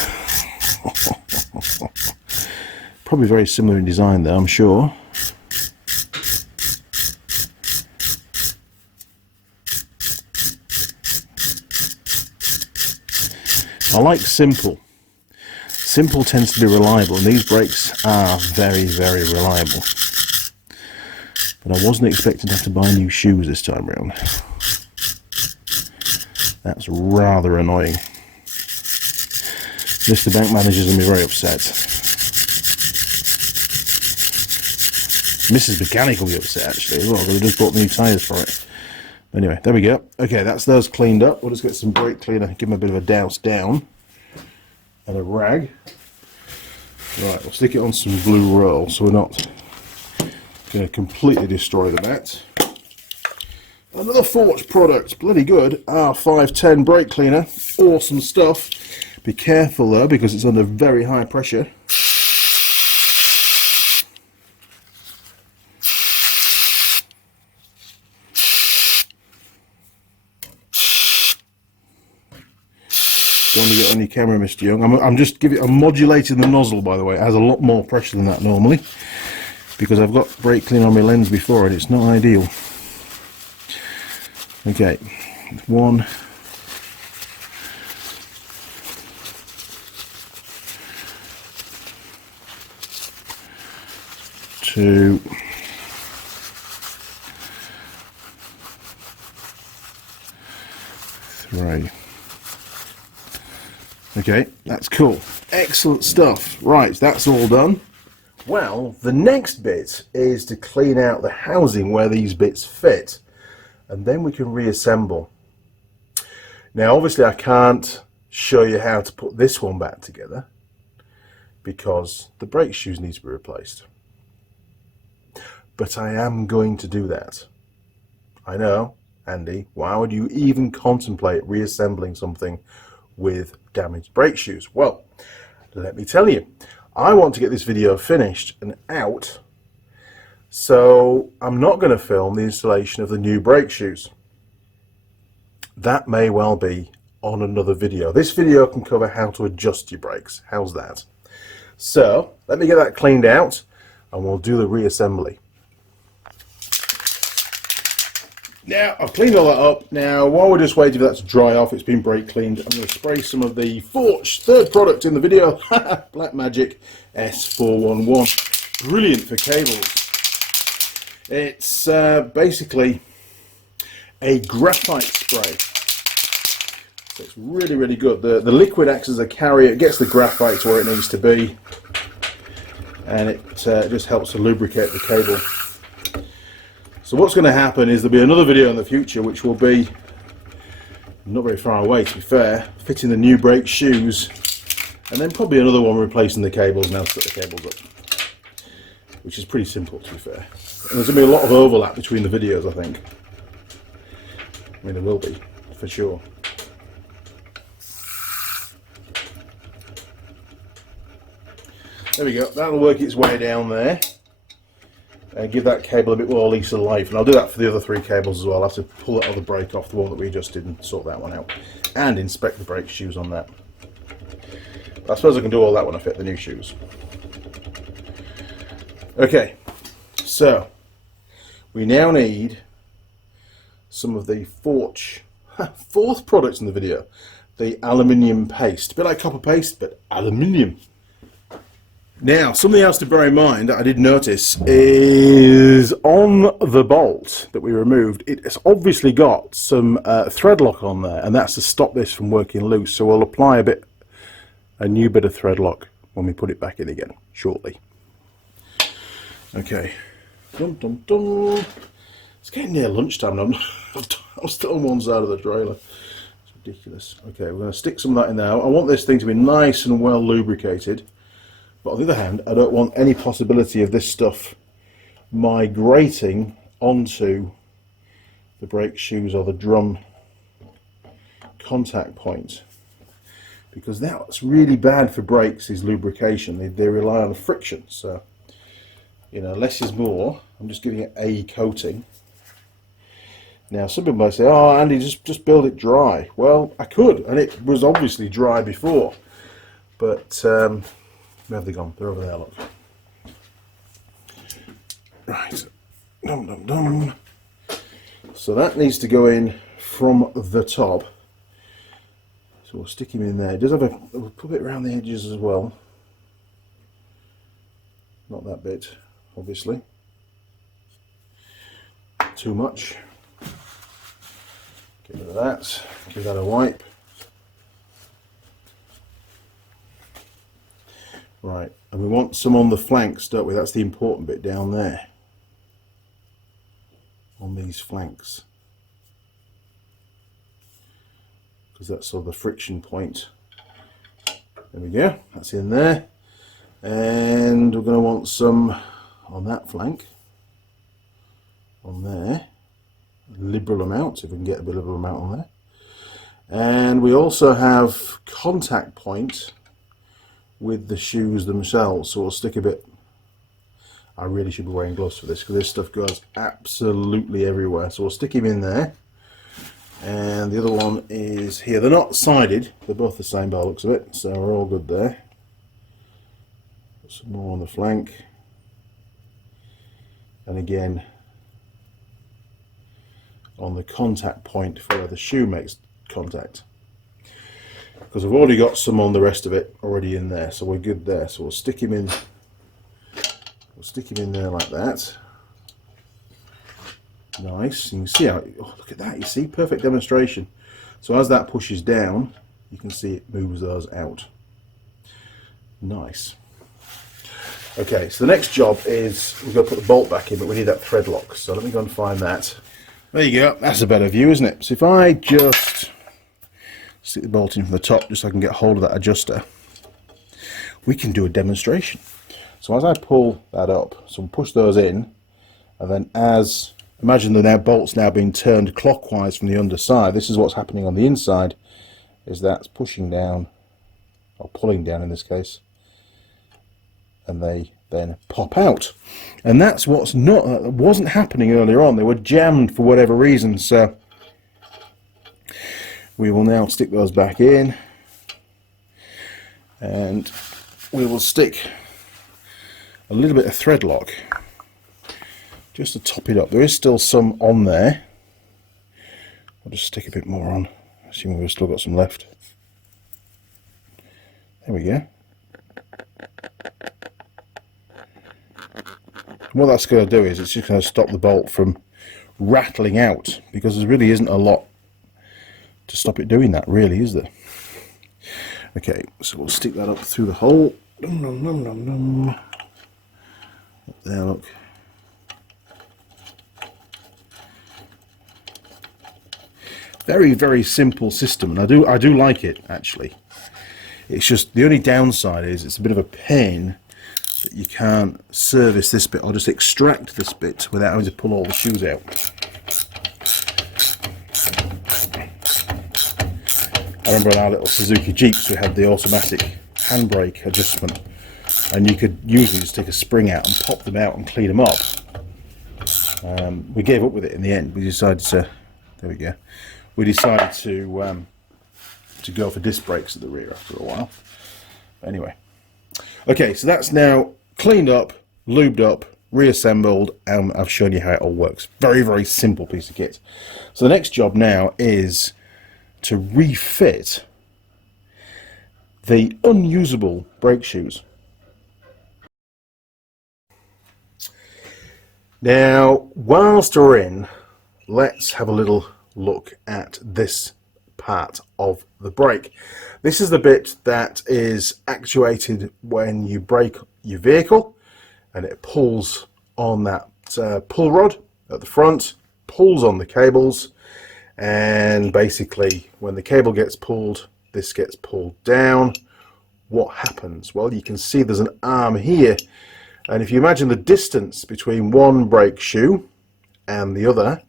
Probably very similar in design, though, I'm sure. I like simple. Simple tends to be reliable, and these brakes are very, very reliable. But I wasn't expecting to have to buy new shoes this time round. That's rather annoying. Mr. Bank Manager's going to be very upset. Mrs. Mechanic will be upset, actually, as well, because I just bought new tyres for it. Anyway, there we go. Okay, that's those cleaned up. We'll just get some brake cleaner, give them a bit of a douse down, and a rag. Right, we'll stick it on some glue roll, so we're not going to completely destroy the mat. Another Forge product, bloody good, R510 brake cleaner, awesome stuff. Be careful though, because it's under very high pressure. Don't want to get on your camera, Mr. Young. I'm modulating the nozzle, by the way. It has a lot more pressure than that normally, because I've got brake clean on my lens before and it's not ideal. Okay, 1, 2, 3. Okay, that's cool. Excellent stuff. Right, that's all done. Well, the next bit is to clean out the housing where these bits fit, and then we can reassemble. Now, obviously, I can't show you how to put this one back together because the brake shoes need to be replaced. But I am going to do that. I know, Andy, why would you even contemplate reassembling something with damaged brake shoes? Well, let me tell you, I want to get this video finished and out, so I'm not going to film the installation of the new brake shoes. That may well be on another video. This video can cover how to adjust your brakes. How's that? So let me get that cleaned out and we'll do the reassembly. Now, I've cleaned all that up. Now, while we're just waiting for that to dry off, it's been brake cleaned, I'm going to spray some of the Forge third product in the video, Black Magic S411. Brilliant for cables. It's basically a graphite spray. So it's really, really good. The liquid acts as a carrier, it gets the graphite to where it needs to be, and it just helps to lubricate the cable. So what's going to happen is there'll be another video in the future which will be not very far away, to be fair, fitting the new brake shoes, and then probably another one replacing the cables and how to put the cables up, which is pretty simple, to be fair. And there's going to be a lot of overlap between the videos, I think. I mean, there will be, for sure. There we go, that'll work its way down there. Give that cable a bit more lease of life, and I'll do that for the other 3 cables as well. I'll have to pull that other brake off, the one that we just did, and sort that one out, and inspect the brake shoes on that. I suppose I can do all that when I fit the new shoes. Okay, so we now need some of the Forge, 4th product in the video, the aluminium paste. A bit like copper paste, but aluminium. Now, something else to bear in mind that I did notice is on the bolt that we removed, it's obviously got some thread lock on there, and that's to stop this from working loose. So we'll apply a new bit of thread lock when we put it back in again shortly. Okay. Dum, dum, dum. It's getting near lunchtime and I'm still on one side of the trailer. It's ridiculous. Okay, we're going to stick some of that in there. I want this thing to be nice and well lubricated. But on the other hand, I don't want any possibility of this stuff migrating onto the brake shoes or the drum contact point, because that's really bad for brakes, is lubrication. They rely on friction, so you know, less is more. I'm just giving it a coating. Now some people might say, oh Andy, just build it dry. Well, I could, and it was obviously dry before, but where have they gone? They're over there, look. Right. Dum, dum, dum. So that needs to go in from the top. So we'll stick him in there. It does have we'll put it around the edges as well. Not that bit, obviously. Too much. Get rid of that. Give that a wipe. Right, and we want some on the flanks, don't we? That's the important bit down there. On these flanks. Because that's sort of the friction point. There we go, that's in there. And we're going to want some on that flank. On there. A liberal amount, if we can get a bit of a liberal amount on there. And we also have contact point with the shoes themselves, so we'll stick a bit. I really should be wearing gloves for this because this stuff goes absolutely everywhere, so we'll stick him in there. And the other one is here. They're not sided, they're both the same by the looks of it, so we're all good there. Put some more on the flank, and again on the contact point for where the shoe makes contact, because I've already got some on the rest of it already in there, so we're good there. So we'll stick him in. We'll stick him in there like that. Nice. You can see how. Oh, look at that! You see, perfect demonstration. So as that pushes down, you can see it moves those out. Nice. Okay, so the next job is we've got to put the bolt back in, but we need that thread lock. So let me go and find that. There you go. That's a better view, isn't it? So if I just stick the bolt in from the top just so I can get hold of that adjuster, we can do a demonstration. So as I pull that up, so we'll push those in, and then as, imagine the bolt's now being turned clockwise from the underside. This is what's happening on the inside, is that's pushing down, or pulling down in this case, and they then pop out. And that's what's wasn't happening earlier on. They were jammed for whatever reason, so we will now stick those back in, and we will stick a little bit of thread lock just to top it up. There is still some on there. I'll just stick a bit more on, assuming we've still got some left. There we go. And what that's going to do is it's just going to stop the bolt from rattling out, because there really isn't a lot to stop it doing that, really, is there? Okay, so we'll stick that up through the hole. Up there, look. Very, very simple system, and I do like it, actually. It's just the only downside is it's a bit of a pain that you can't service this bit or just extract this bit without having to pull all the shoes out. I remember on our little Suzuki Jeeps we had the automatic handbrake adjustment, and you could usually just take a spring out and pop them out and clean them up. We gave up with it in the end. We decided to, there we go. We decided to go for disc brakes at the rear after a while. Anyway, okay, so that's now cleaned up, lubed up, reassembled, and I've shown you how it all works. Very, very simple piece of kit. So the next job now is to refit the unusable brake shoes. Now, whilst we're in, let's have a little look at this part of the brake. This is the bit that is actuated when you brake your vehicle, and it pulls on that pull rod at the front, pulls on the cables, and basically when the cable gets pulled, this gets pulled down. What happens? Well, you can see there's an arm here, and if you imagine the distance between one brake shoe and the other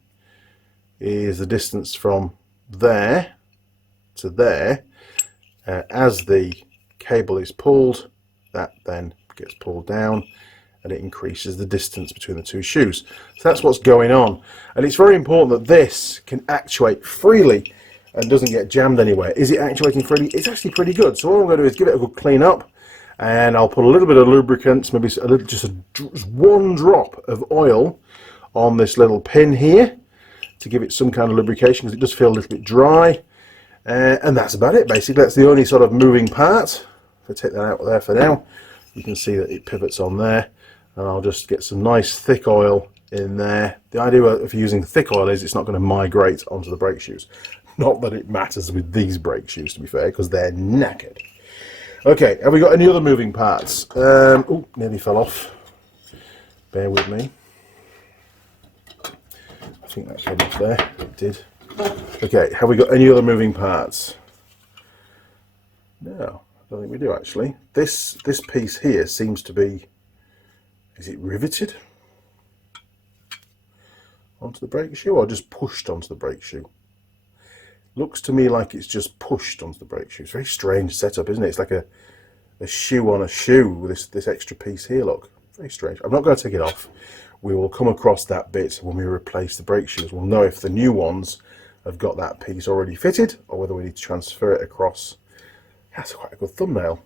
is the distance from there to there, as the cable is pulled, that then gets pulled down and it increases the distance between the two shoes. So that's what's going on, and it's very important that this can actuate freely and doesn't get jammed anywhere. Is it actuating freely? It's actually pretty good. So all I'm going to do is give it a good clean up, and I'll put a little bit of lubricant, maybe just one drop of oil on this little pin here to give it some kind of lubrication, because it does feel a little bit dry. And that's about it, basically. That's the only sort of moving part. If I take that out there for now, you can see that it pivots on there, and I'll just get some nice thick oil in there. The idea of using thick oil is it's not going to migrate onto the brake shoes. Not that it matters with these brake shoes, to be fair, because they're knackered. Okay, have we got any other moving parts? Oh, nearly fell off. Bear with me. I think that came off there. It did. Okay, have we got any other moving parts? No, I don't think we do, actually. This piece here seems to be, is it riveted onto the brake shoe or just pushed onto the brake shoe? Looks to me like it's just pushed onto the brake shoe. It's a very strange setup, isn't it? It's like a shoe on a shoe with this extra piece here, look. Very strange. I'm not going to take it off. We will come across that bit when we replace the brake shoes. We'll know if the new ones have got that piece already fitted or whether we need to transfer it across. That's quite a good thumbnail.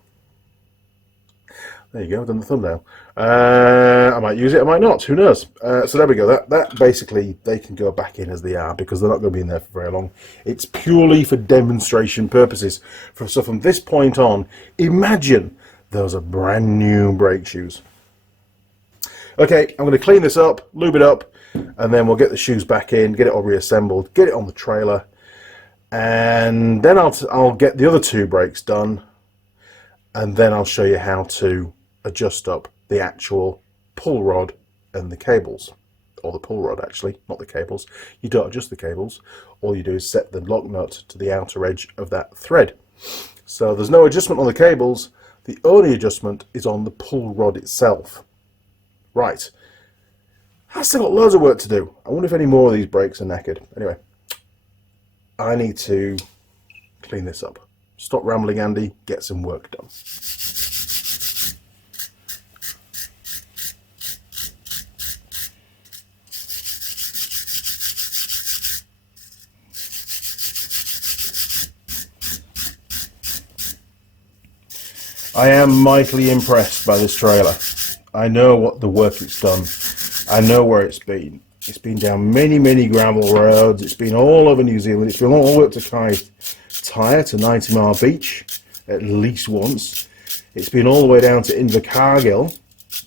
There you go, done the thumbnail. I might use it, I might not, who knows. So there we go, that basically, they can go back in as they are because they're not going to be in there for very long. It's purely for demonstration purposes. So from this point on, imagine those are brand new brake shoes. Okay, I'm going to clean this up, lube it up, and then we'll get the shoes back in, get it all reassembled, get it on the trailer, and then I'll get the other two brakes done, and then I'll show you how to adjust up the actual pull rod and the cables, or the pull rod actually, not the cables. You don't adjust the cables, all you do is set the lock nut to the outer edge of that thread. So there's no adjustment on the cables, the only adjustment is on the pull rod itself. Right, I've still got loads of work to do. I wonder if any more of these brakes are knackered. Anyway, I need to clean this up. Stop rambling, Andy, get some work done. I am mightily impressed by this trailer. I know what the work it's done. I know where it's been. It's been down many, many gravel roads. It's been all over New Zealand. It's been all the way up to Tyre to 90 Mile Beach at least once. It's been all the way down to Invercargill,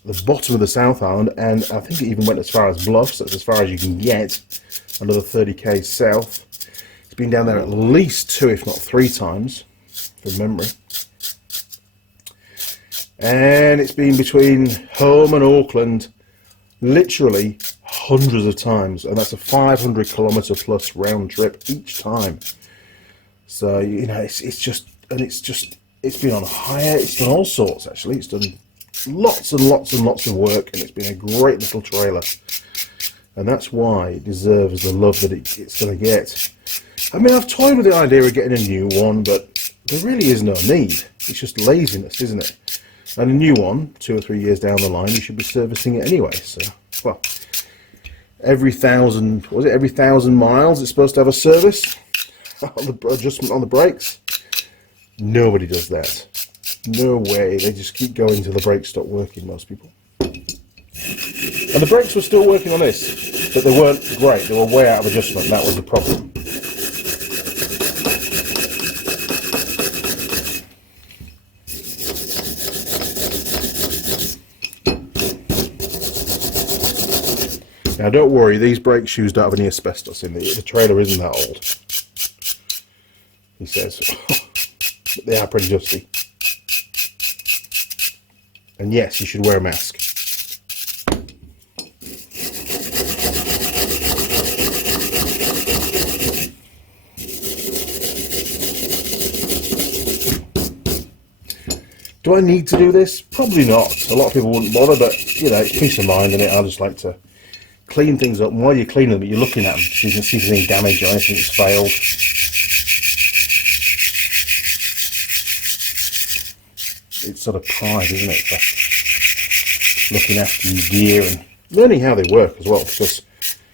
the bottom of the South Island, and I think it even went as far as Bluffs. That's as far as you can get, another 30k south. It's been down there at least 2, if not 3 times, from memory. And it's been between home and Auckland literally hundreds of times, and that's a 500 kilometre plus round trip each time. So you know, it's been on hire. It's done all sorts actually. It's done lots and lots and lots of work, and it's been a great little trailer, and that's why it deserves the love that it's going to get. I mean, I've toyed with the idea of getting a new one, but there really is no need. It's just laziness, isn't it? And a new one, 2 or 3 years down the line, you should be servicing it anyway. So, well, every 1,000 miles it's supposed to have a service on the adjustment on the brakes. Nobody does that. No way. They just keep going until the brakes stop working, most people. And the brakes were still working on this, but they weren't great. They were way out of adjustment. That was the problem. Now don't worry, these brake shoes don't have any asbestos in the trailer isn't that old, he says. But they are pretty dusty. And yes, you should wear a mask. Do I need to do this? Probably not. A lot of people wouldn't bother, but you know, it's peace of mind, and I just like to clean things up, and while you're cleaning them, you're looking at them so you can see if there's any damage or anything that's failed. It's sort of pride, isn't it, for looking after your gear and learning how they work as well, because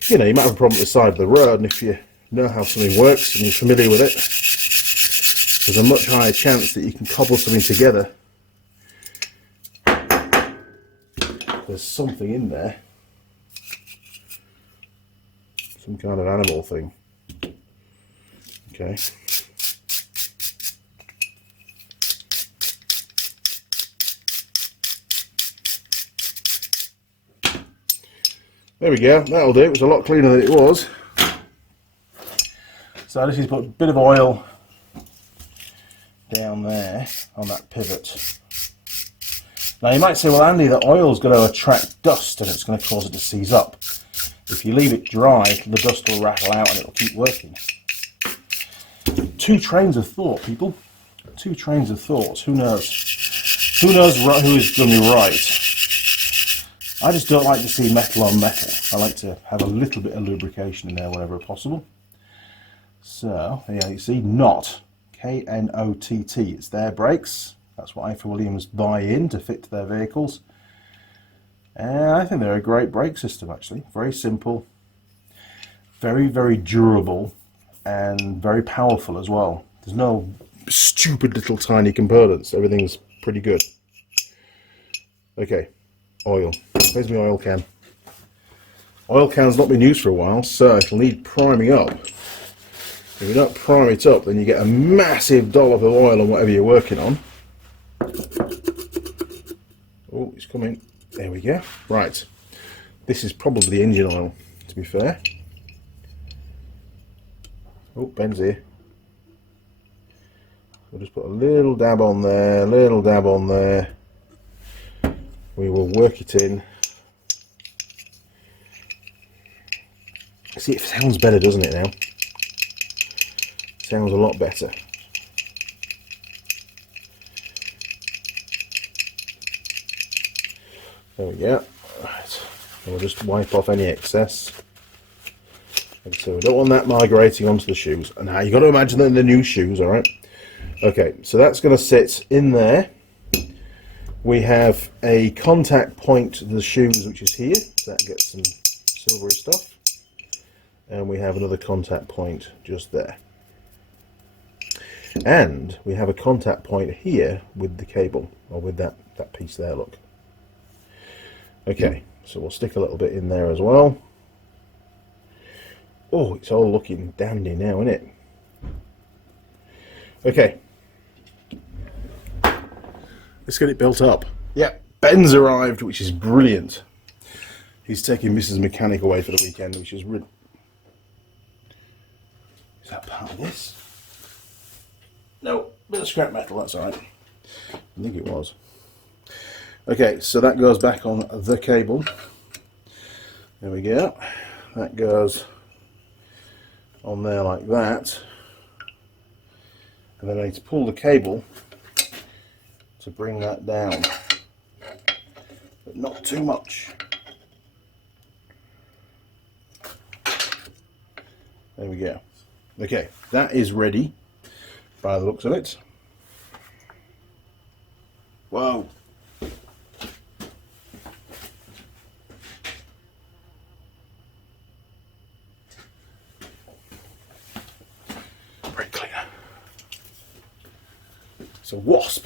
you know, you might have a problem at the side of the road, and if you know how something works and you're familiar with it, there's a much higher chance that you can cobble something together. There's something in there. Some kind of animal thing. Okay. There we go, that'll do. It was a lot cleaner than it was. So I just need to put a bit of oil down there on that pivot. Now you might say, well Andy, the oil's going to attract dust and it's going to cause it to seize up. If you leave it dry, the dust will rattle out and it'll keep working. 2 trains of thought, people. 2 trains of thought. Who knows? Who knows who is done me right? I just don't like to see metal on metal. I like to have a little bit of lubrication in there whenever possible. So, yeah, you see, Knott, K-N-O-T-T, it's their brakes. That's what Ifor Williams buy in to fit to their vehicles. And I think they're a great brake system, actually. Very simple, very, very durable, and very powerful as well. There's no stupid little tiny components. Everything's pretty good. Okay, oil. Where's my oil can? Oil can's not been used for a while, so it'll need priming up. If you don't prime it up, then you get a massive dollop of oil on whatever you're working on. Oh, it's coming. There we go. Right. This is probably the engine oil, to be fair. Oh, Ben's here. We'll just put a little dab on there, little dab on there. We will work it in. See, it sounds better, doesn't it now? Sounds a lot better. There we go. Right. And we'll just wipe off any excess. And so we don't want that migrating onto the shoes. And now you've got to imagine that they're new shoes, all right? Okay, so that's going to sit in there. We have a contact point to the shoes, which is here. So that gets some silvery stuff. And we have another contact point just there. And we have a contact point here with the cable, or with that piece there, look. Okay, so we'll stick a little bit in there as well. Oh, it's all looking dandy now, isn't it? Okay. Let's get it built up. Yeah, Ben's arrived, which is brilliant. He's taking Mrs. Mechanic away for the weekend, which is really... Is that part of this? No, bit of scrap metal, that's alright. I think it was. Okay, so that goes back on the cable. There we go. That goes on there like that. And then I need to pull the cable to bring that down. But not too much. There we go. Okay, that is ready by the looks of it. Whoa. Brake cleaner. It's a wasp.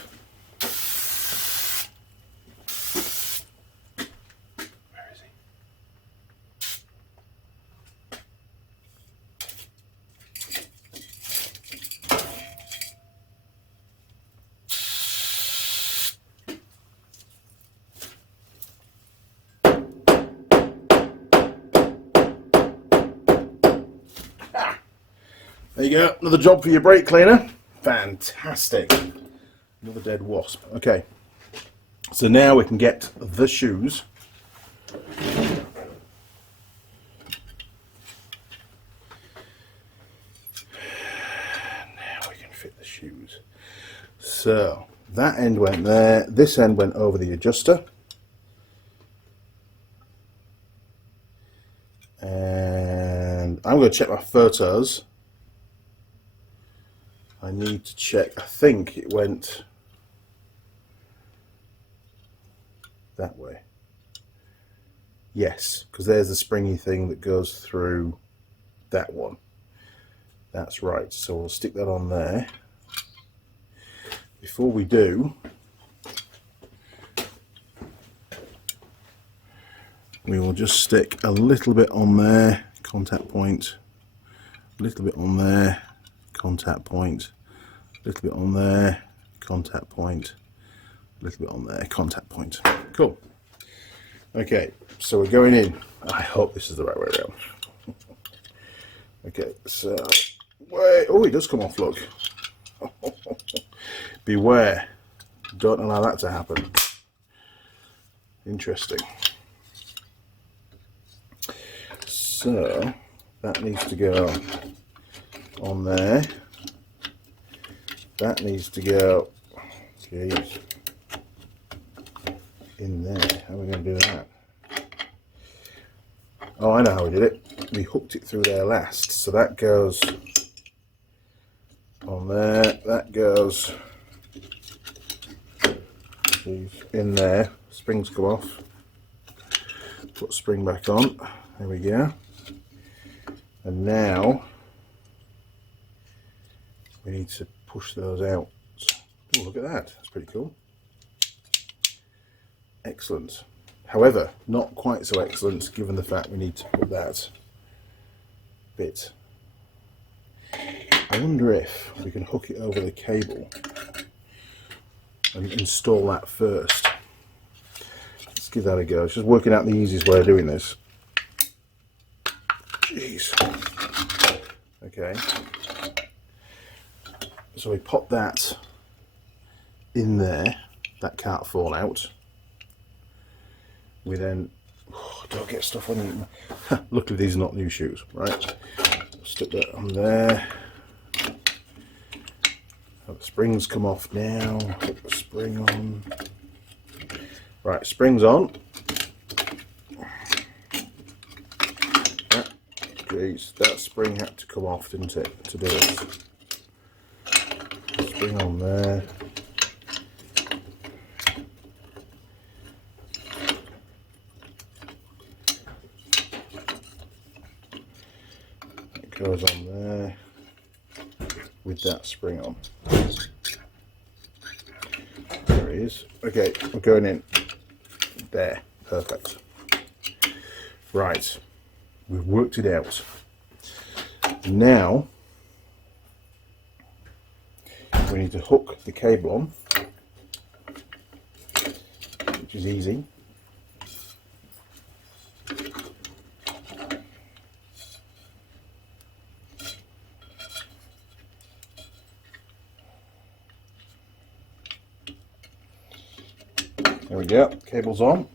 Where is he? There you go, another job for your brake cleaner. Fantastic. Another dead wasp. Okay, so now we can get the shoes. Now we can fit the shoes. So that end went there, this end went over the adjuster. And I'm going to check my photos. I need to check, I think it went that way. Yes, because there's the springy thing that goes through that one. That's right, so we'll stick that on there. Before we do, we will just stick a little bit on there, contact point, a little bit on there, contact point, a little bit on there, contact point, a little bit on there, contact point. Cool. Okay, so we're going in. I hope this is the right way around. Okay, so wait. Oh, it does come off, look. Beware. Don't allow that to happen. Interesting. So that needs to go on there. That needs to go, geez, in there. How are we going to do that? Oh, I know how we did it. We hooked it through there last. So that goes on there. That goes in there. Springs come off. Put spring back on. There we go. And now we need to push those out. Oh, look at that. That's pretty cool. Excellent. However, not quite so excellent given the fact we need to put that bit. I wonder if we can hook it over the cable and install that first. Let's give that a go. It's just working out the easiest way of doing this. Jeez. Okay. So we pop that in there. That can't fall out. We then, don't get stuff on it. Luckily these are not new shoes, right? Stick that on there. The springs come off now. Put the spring on. Right, springs on. Geez, that spring had to come off, didn't it, to do it? Spring on there. It goes on there with that spring on. There it is. Okay, we're going in there. Perfect. Right. We've worked it out. Now we need to hook the cable on, which is easy. There we go, cable's on.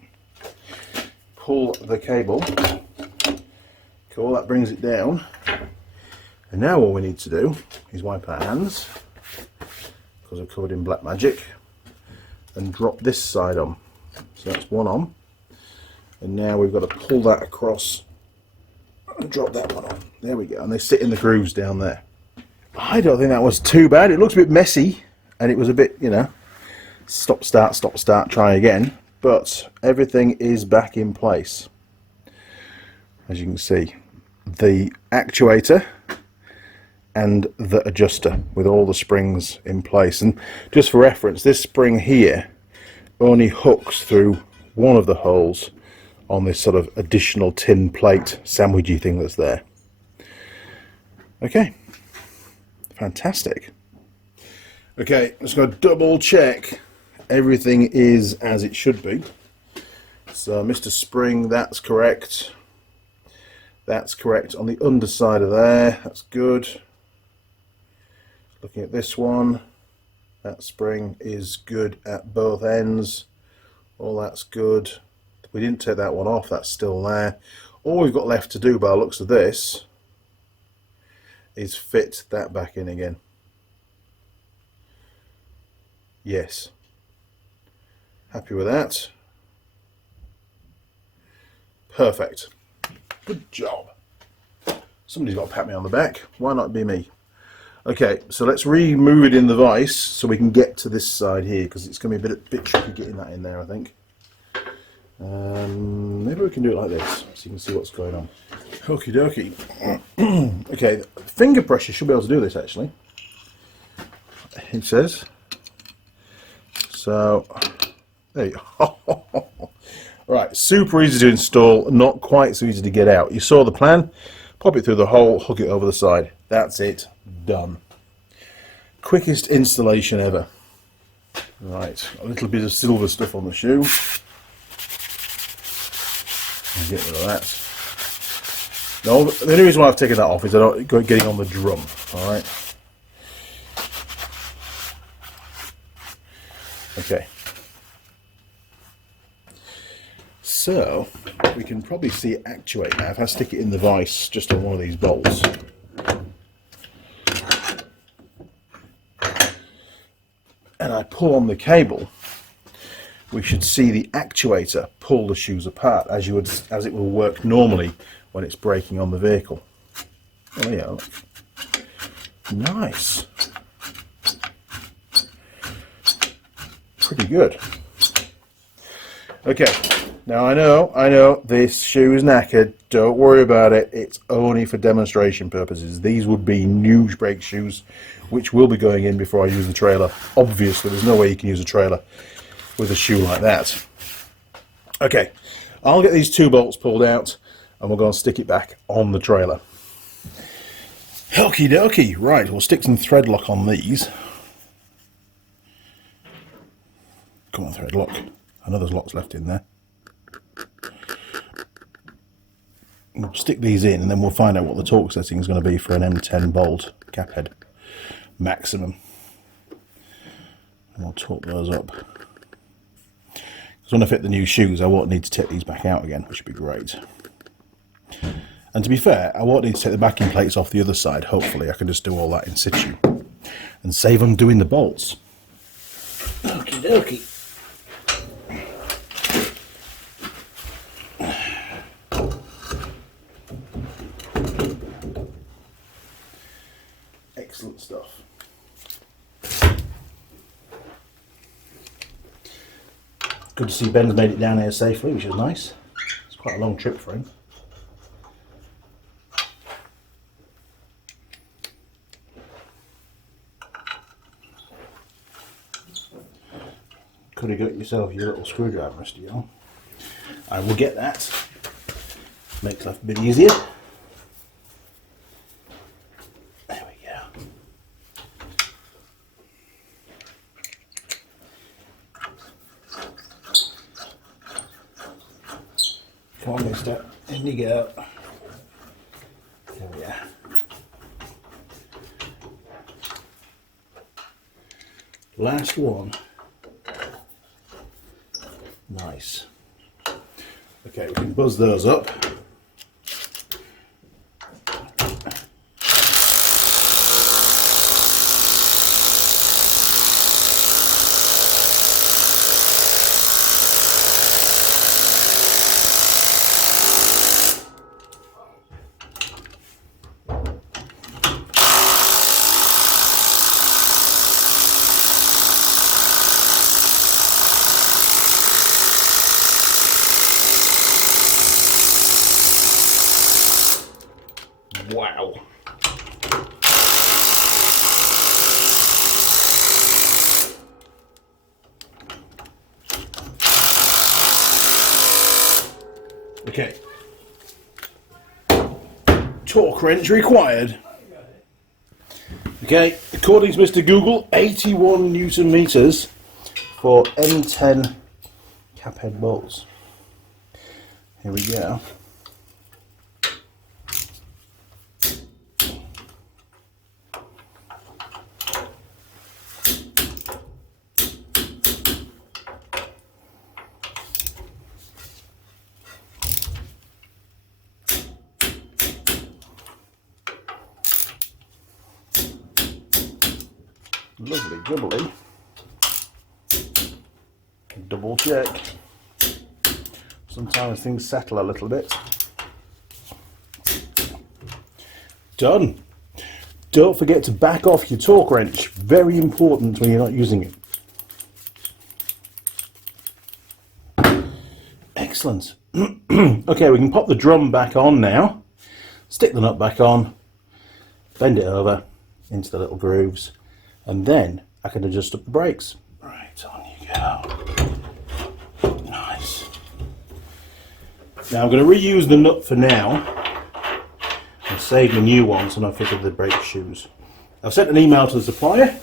Pull the cable. Cool, that brings it down. And now all we need to do is wipe our hands, because they're covered in black magic, and drop this side on. So that's one on. And now we've got to pull that across and drop that one on. There we go. And they sit in the grooves down there. I don't think that was too bad. It looks a bit messy, and it was a bit, you know, stop, start, try again. But everything is back in place. As you can see, the actuator and the adjuster with all the springs in place. And just for reference, this spring here only hooks through one of the holes on this sort of additional tin plate sandwichy thing that's there. Okay, fantastic. Okay, let's go double check everything is as it should be. So Mr. Spring, that's correct. That's correct on the underside of there. That's good. Looking at this one, that spring is good at both ends. All that's good. We didn't take that one off, that's still there. All we've got left to do by the looks of this is fit that back in again. Yes. Happy with that. Perfect. Good job. Somebody's got to pat me on the back. Why not be me? Okay, so let's remove it in the vise so we can get to this side here, because it's going to be a bit tricky getting that in there, I think. Maybe we can do it like this so you can see what's going on. Okie dokie. Okay, finger pressure should be able to do this actually. It says. So, there you go. Right, super easy to install, not quite so easy to get out. You saw the plan. Pop it through the hole, hook it over the side. That's it, done. Quickest installation ever. Right, a little bit of silver stuff on the shoe. I'll get rid of that. No, the only reason why I've taken that off is I don't go getting on the drum. All right. Okay. So we can probably see it actuate now if I stick it in the vise just on one of these bolts. And I pull on the cable, we should see the actuator pull the shoes apart as it will work normally when it's braking on the vehicle. Oh yeah, nice. pretty good. Okay, now I know this shoe is knackered. Don't worry about it. It's only for demonstration purposes. These would be new brake shoes, which will be going in before I use the trailer. Obviously, there's no way you can use a trailer with a shoe like that. Okay, I'll get these 2 bolts pulled out and we're going to stick it back on the trailer. Okie dokie, right, we'll stick some thread lock on these. Come on, thread lock. I know there's lots left in there. We'll stick these in and then we'll find out what the torque setting is going to be for an M10 bolt cap head maximum. And we'll torque those up. Because when I fit the new shoes, I won't need to take these back out again, which would be great. And to be fair, I won't need to take the backing plates off the other side. Hopefully I can just do all that in situ and save undoing the bolts. Okie dokie. Excellent stuff. Good to see Ben's made it down here safely, which is nice. It's quite a long trip for him. Could have got yourself your little screwdriver, Mr. Young. I will get that. Makes life a bit easier. There we go. Come on, mister. In you go. There we are. Last one. Nice. Okay, we can buzz those up. Wow. Okay. Torque wrench required. Okay, according to Mr. Google, 81 Newton meters for M10 cap head bolts. Here we go. Lovely jubbly. Double check. Sometimes things settle a little bit. Done. Don't forget to back off your torque wrench. Very important when you're not using it. Excellent. Okay, we can pop the drum back on now. Stick the nut back on. Bend it over into the little grooves. And then I can adjust up the brakes. Right, on you go. Nice. Now I'm going to reuse the nut for now and save the new ones when I fitted the brake shoes. I've sent an email to the supplier,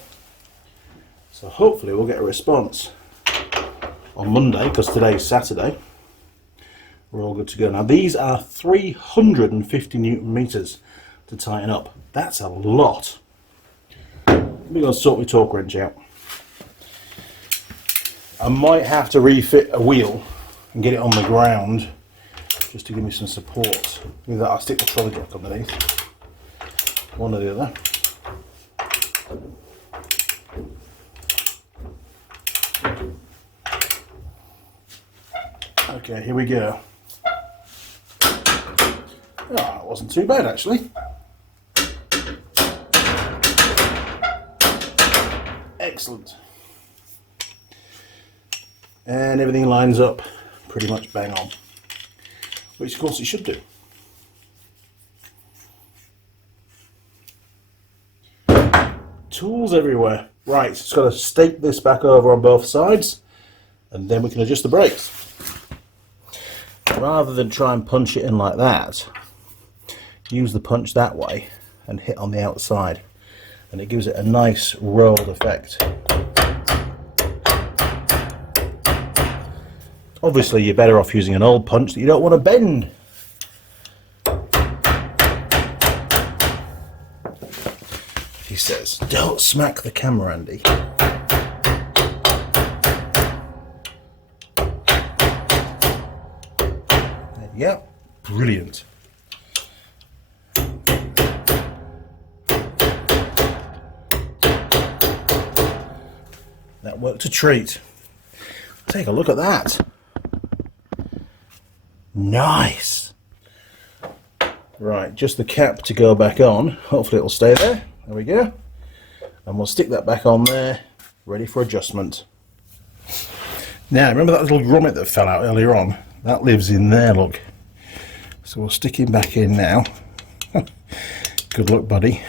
so hopefully we'll get a response on Monday, because today's Saturday. We're all good to go. Now these are 350 Newton meters to tighten up. That's a lot. We're going to sort my torque wrench out. I might have to refit a wheel and get it on the ground just to give me some support. With that, I'll stick the trolley block underneath. One or the other. Okay, here we go. Oh, that wasn't too bad actually. Excellent. and everything lines up pretty much bang on, which of course it should do. Tools everywhere. Right, just got to stake this back over on both sides, and then we can adjust the brakes. Rather than try and punch it in like that, use the punch that way and hit on the outside, and it gives it a nice rolled effect. Obviously you're better off using an old punch that you don't want to bend. He says, don't smack the camera, Andy. Yep, brilliant. That worked a treat. Take a look at that. Nice. Right, just the cap to go back on. Hopefully it'll stay there. There we go. And we'll stick that back on there, ready for adjustment. Now, remember that little grommet that fell out earlier on? That lives in there, look. So we'll stick him back in now. Good luck, buddy.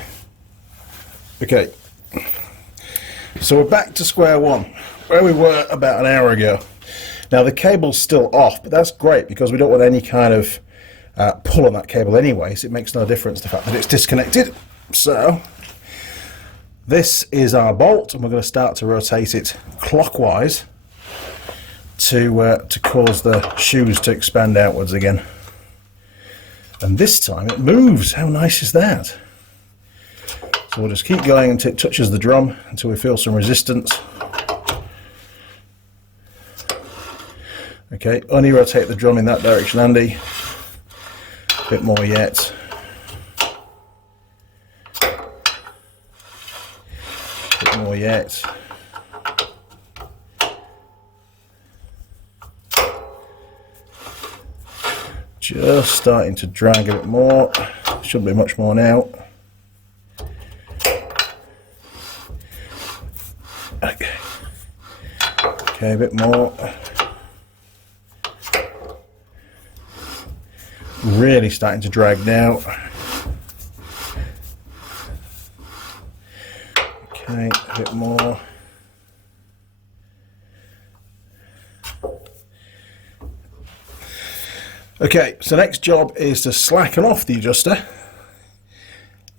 Okay. So we're back to square one, where we were about an hour ago. Now the cable's still off, but that's great because we don't want any kind of pull on that cable anyway, so it makes no difference the fact that it's disconnected. So this is our bolt, and we're going to start to rotate it clockwise to cause the shoes to expand outwards again. And this time it moves. How nice is that? So we'll just keep going until it touches the drum, until we feel some resistance. Okay, only rotate the drum in that direction, Andy. A bit more yet. A bit more yet. Just starting to drag a bit more. Shouldn't be much more now. Okay. Okay, a bit more. Really starting to drag now. Okay, a bit more. Okay, so next job is to slacken off the adjuster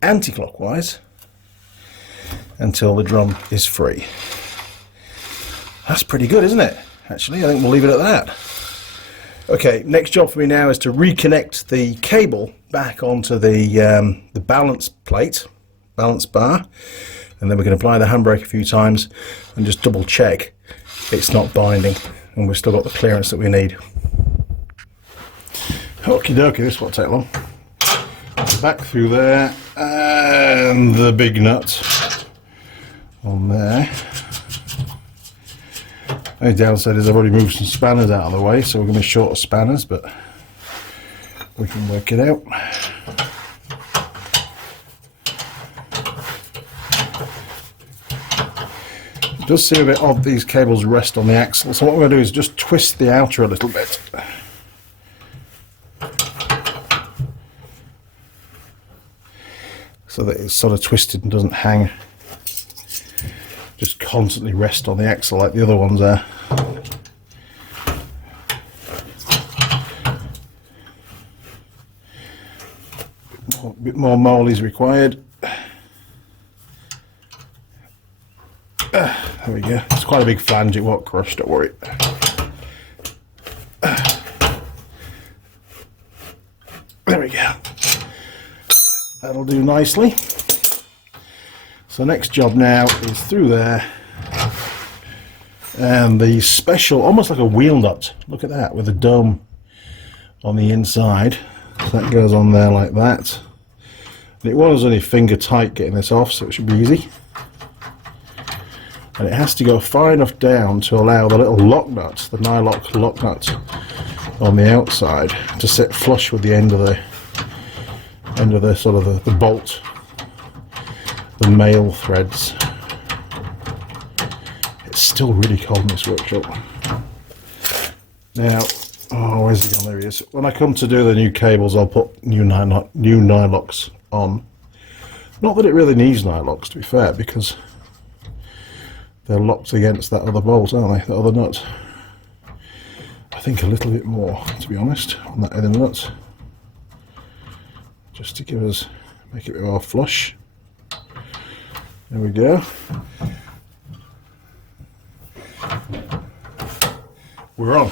anti-clockwise until the drum is free. That's pretty good, isn't it? Actually, I think we'll leave it at that. Okay, next job for me now is to reconnect the cable back onto the balance plate, balance bar, and then we can apply the handbrake a few times and just double check it's not binding and we've still got the clearance that we need. Okie dokie, this won't take long. Back through there, and the big nut on there. The downside is I've already moved some spanners out of the way, so we're going to short of spanners, but we can work it out. It does seem a bit odd these cables rest on the axle, so what we're going to do is just twist the outer a little bit. So that it's sort of twisted and doesn't hang. Just constantly rest on the axle like the other ones are. A bit more mole is required. There we go. It's quite a big flange, it won't crush, don't worry. There we go. That'll do nicely. So next job now is through there, and the special, almost like a wheel nut, look at that, with a dome on the inside. So that goes on there like that. And it was only finger tight getting this off, so it should be easy. And it has to go far enough down to allow the little lock nut, the nylock lock nut on the outside, to sit flush with the end of the sort of the bolt, the male threads. It's still really cold in this workshop. Now, oh, where's he gone? There he is. When I come to do the new cables, I'll put new nylocks on. Not that it really needs nylocks, to be fair, because they're locked against that other bolt, aren't they? That other nut. I think a little bit more, to be honest, on that other nut. Just to make it a bit more flush. There we go. We're on.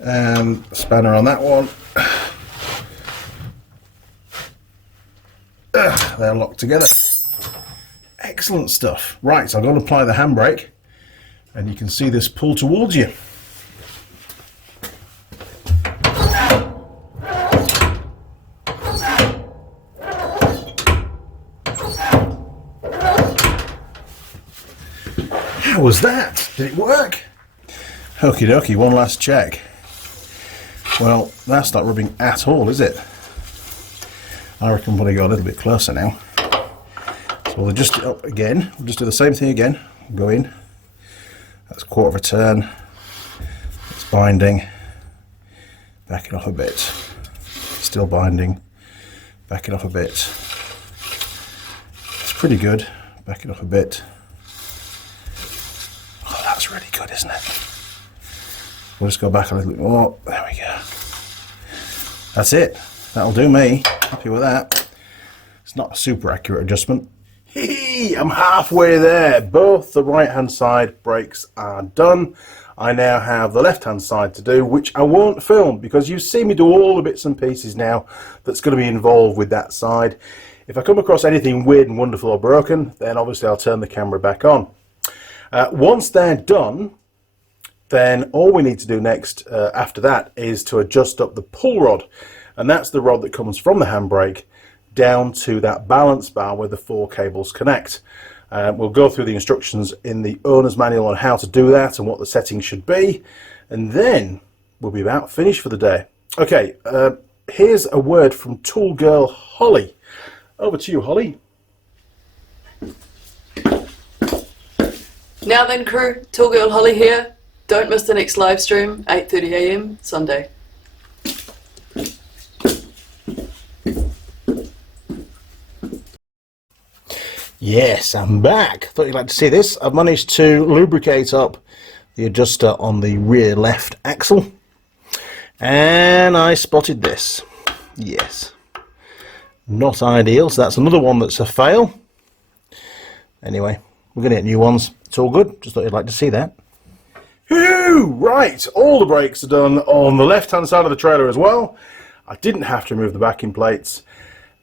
And spanner on that one. They're locked together. Excellent stuff. Right, so I'm going to apply the handbrake, and you can see this pull towards you. How was that? Did it work? Okie dokie, one last check. Well, that's not rubbing at all, is it? I reckon I'm going to go a little bit closer now. So we'll adjust it up again. We'll just do the same thing again. Go in. That's a quarter of a turn. It's binding. Back it off a bit. Still binding. Back it off a bit. It's pretty good. Back it off a bit. Oh, that's really good, isn't it? We'll just go back a little bit more. There we go. That's it. That'll do me. Happy with that. It's not a super accurate adjustment. I'm halfway there. Both the right hand side brakes are done. I now have the left hand side to do, which I won't film because you see me do all the bits and pieces now that's going to be involved with that side. If I come across anything weird and wonderful or broken, then obviously I'll turn the camera back on. Once they're done, then all we need to do next after that is to adjust up the pull rod, and that's the rod that comes from the handbrake down to that balance bar where the 4 cables connect. We'll go through the instructions in the owner's manual on how to do that and what the settings should be, and then we'll be about finished for the day. Okay, here's a word from tool girl Holly. Over to you, Holly. Now then, crew, Tool Girl Holly here. Don't miss the next live stream, 8:30 AM Sunday. Yes, I'm back. Thought you'd like to see this. I've managed to lubricate up the adjuster on the rear left axle, and I spotted this. Yes, not ideal, so that's another one that's a fail. Anyway, we're going to get new ones. It's all good. Just thought you'd like to see that. Right, all the brakes are done on the left hand side of the trailer as well. I didn't have to remove the backing plates.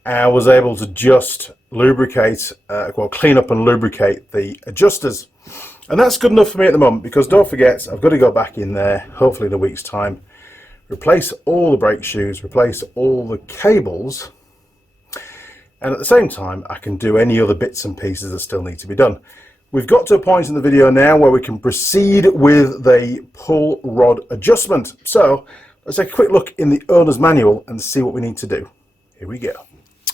I was able to just lubricate, clean up and lubricate the adjusters. And that's good enough for me at the moment, because don't forget, I've got to go back in there, hopefully in a week's time, replace all the brake shoes, replace all the cables, and at the same time I can do any other bits and pieces that still need to be done. We've got to a point in the video now where we can proceed with the pull rod adjustment. So let's take a quick look in the owner's manual and see what we need to do. Here we go.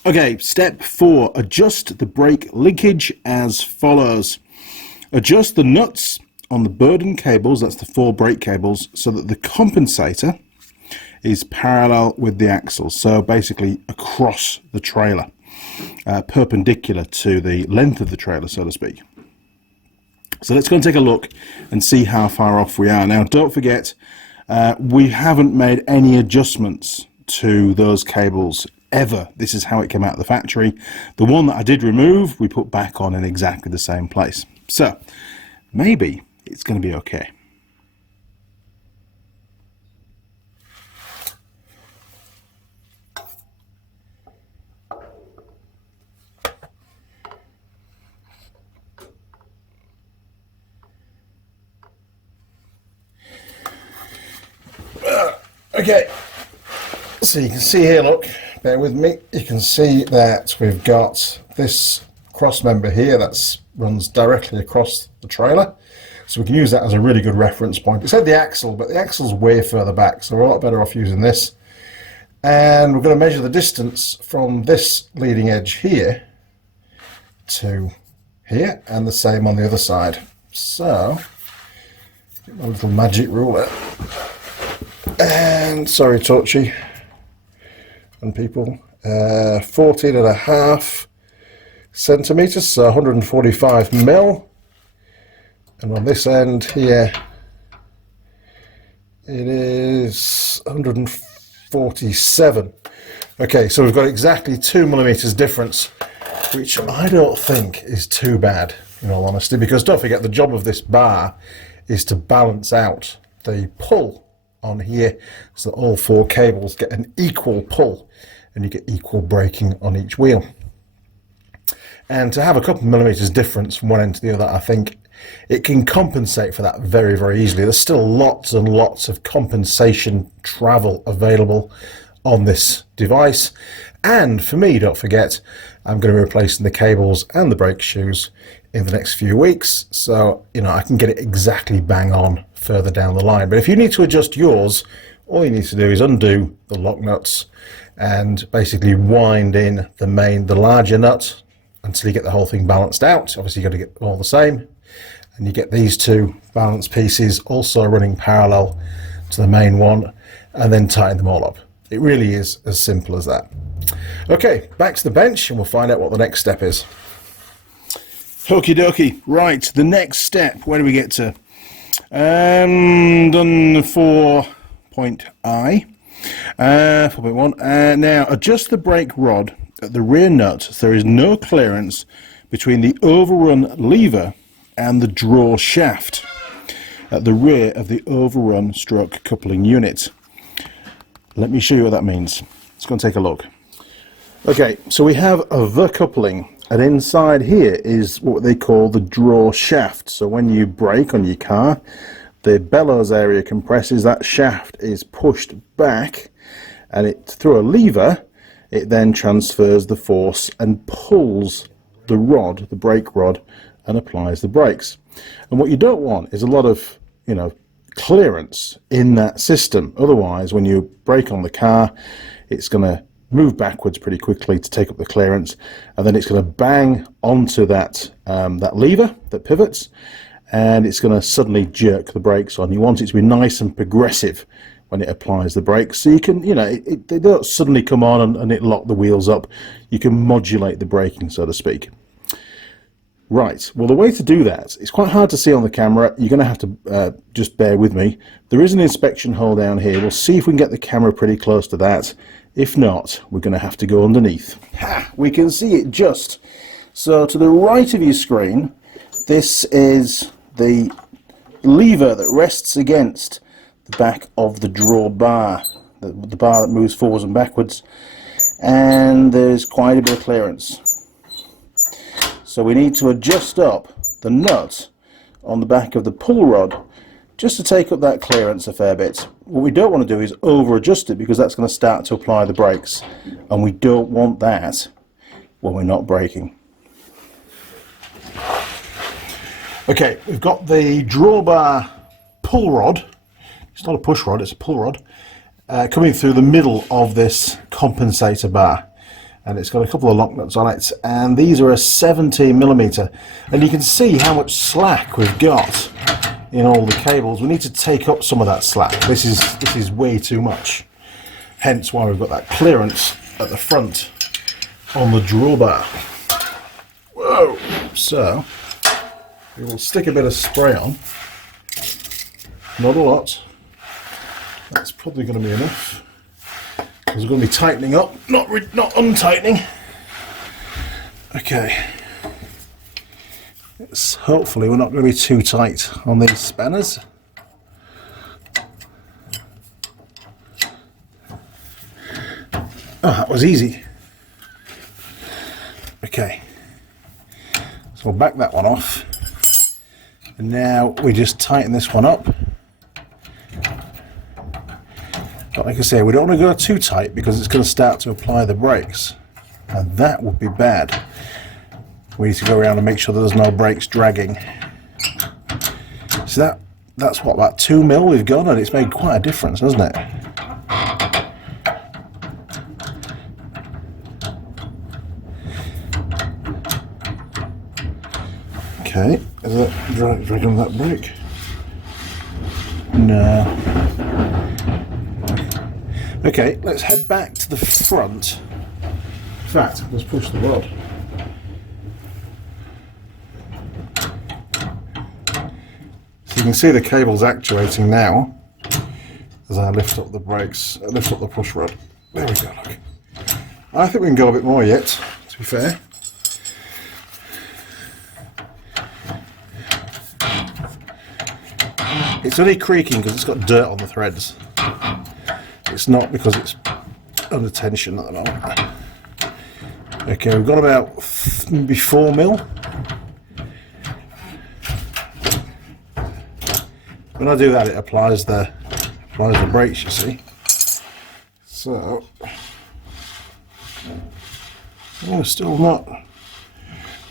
Okay, step 4, adjust the brake linkage as follows. Adjust the nuts on the burden cables, that's the 4 brake cables, so that the compensator is parallel with the axle, so basically across the trailer, perpendicular to the length of the trailer, so to speak. So let's go and take a look and see how far off we are. Now, don't forget, we haven't made any adjustments to those cables ever. This is how it came out of the factory. The one that I did remove, we put back on in exactly the same place. So maybe it's going to be okay. Okay, so you can see here, look, bear with me, you can see that we've got this cross member here that runs directly across the trailer, so we can use that as a really good reference point. It said the axle, but the axle's way further back, so we're a lot better off using this. And we're going to measure the distance from this leading edge here to here, and the same on the other side. So Get my little magic ruler. And sorry, Torchy and people. 14.5 centimeters, so 145 mil. And on this end here, it is 147. Okay, so we've got exactly 2 millimeters difference, which I don't think is too bad, in all honesty, because don't forget, the job of this bar is to balance out the pull on here so that all 4 cables get an equal pull and you get equal braking on each wheel. And to have a couple of millimeters difference from one end to the other, I think it can compensate for that very, very easily. There's still lots and lots of compensation travel available on this device. And for me, don't forget, I'm going to be replacing the cables and the brake shoes in the next few weeks. So, you know, I can get it exactly bang on further down the line. But if you need to adjust yours, all you need to do is undo the lock nuts and basically wind in the larger nut until you get the whole thing balanced out. Obviously, you've got to get all the same. And you get these 2 balance pieces also running parallel to the main one, and then tighten them all up. It really is as simple as that. Okay, back to the bench and we'll find out what the next step is. Okie dokie. Right, the next step, where do we get to? Done 4.I. 4.1. Now, adjust the brake rod at the rear nut so there is no clearance between the overrun lever and the draw shaft at the rear of the overrun stroke coupling unit. Let me show you what that means. Let's go and take a look. Okay, so we have the coupling, and inside here is what they call the draw shaft. So when you brake on your car, the bellows area compresses, that shaft is pushed back, and it through a lever, it then transfers the force and pulls the rod, the brake rod, and applies the brakes. And what you don't want is a lot of, you know, clearance in that system. Otherwise, when you brake on the car, it's going to move backwards pretty quickly to take up the clearance, and then it's going to bang onto that that lever that pivots, and it's going to suddenly jerk the brakes on. You want it to be nice and progressive when it applies the brakes, so you can, you know, they don't suddenly come on and it lock the wheels up. You can modulate the braking, so to speak. Right, well, the way to do that, it's quite hard to see on the camera. You're going to have to just bear with me. There is an inspection hole down here. We'll see if we can get the camera pretty close to that. If not, we're going to have to go underneath. Ha! We can see it just. So to the right of your screen, this is the lever that rests against the back of the draw bar, the bar that moves forwards and backwards, and there's quite a bit of clearance. So we need to adjust up the nut on the back of the pull rod just to take up that clearance a fair bit. What we don't want to do is over adjust it, because that's going to start to apply the brakes, and we don't want that when we're not braking. Okay, we've got the drawbar pull rod. It's not a push rod, it's a pull rod, coming through the middle of this compensator bar. And it's got a couple of lock nuts on it, and these are a 70mm, and you can see how much slack we've got in all the cables. We need to take up some of that slack. This is way too much, hence why we've got that clearance at the front on the drawbar. Whoa! So we will stick a bit of spray on, not a lot. That's probably going to be enough. We're going to be tightening up, not untightening. Okay. Hopefully we're not going to be too tight on these spanners. Oh, that was easy. Okay. So we'll back that one off. And now we just tighten this one up. But like I say, we don't want to go too tight because it's going to start to apply the brakes, and that would be bad. We need to go around and make sure that there's no brakes dragging. So that's what, about 2mm we've gone, and it's made quite a difference, hasn't it? Okay, is that dragging on that brake? No. Okay, let's head back to the front. In fact, let's push the rod. So you can see the cable's actuating now as I lift up the brakes, lift up the push rod. There we go, look. I think we can go a bit more yet, to be fair. It's only creaking because it's got dirt on the threads. It's not because it's under tension at the moment. Okay, we've got about maybe 4 mil. When I do that, it applies the brakes, you see. So, we're still not,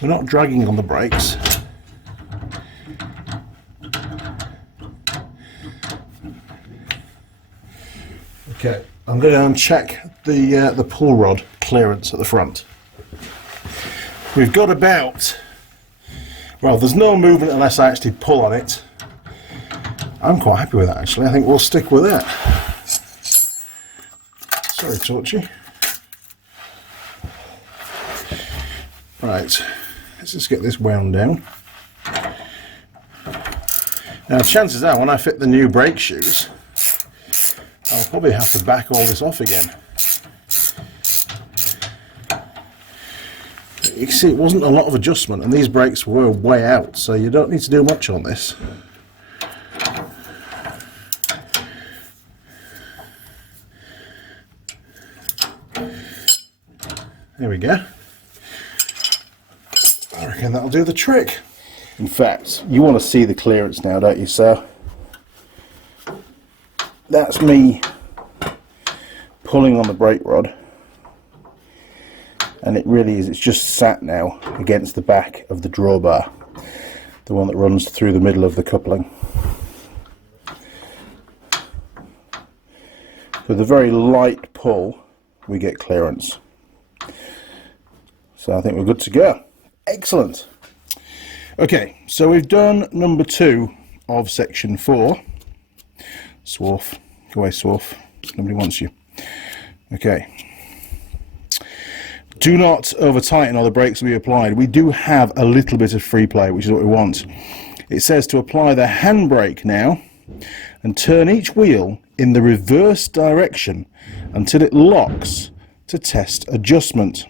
we're not dragging on the brakes. Okay, I'm going to go and check the pull rod clearance at the front. We've got about, well, there's no movement unless I actually pull on it. I'm quite happy with that, actually. I think we'll stick with that. Sorry, Torchy. Right, let's just get this wound down. Now, chances are, when I fit the new brake shoes, I'll probably have to back all this off again. You can see it wasn't a lot of adjustment, and these brakes were way out, so you don't need to do much on this. There we go. I reckon that'll do the trick. In fact, you want to see the clearance now, don't you, sir? That's me pulling on the brake rod, and it really is, it's just sat now against the back of the drawbar, the one that runs through the middle of the coupling. With a very light pull, we get clearance. So I think we're good to go. Excellent. Okay, so we've done number 2 of section 4. Swarf, go away, Swarf. Nobody wants you. Okay. Do not over tighten or the brakes will be applied. We do have a little bit of free play, which is what we want. It says to apply the handbrake now and turn each wheel in the reverse direction until it locks to test adjustment.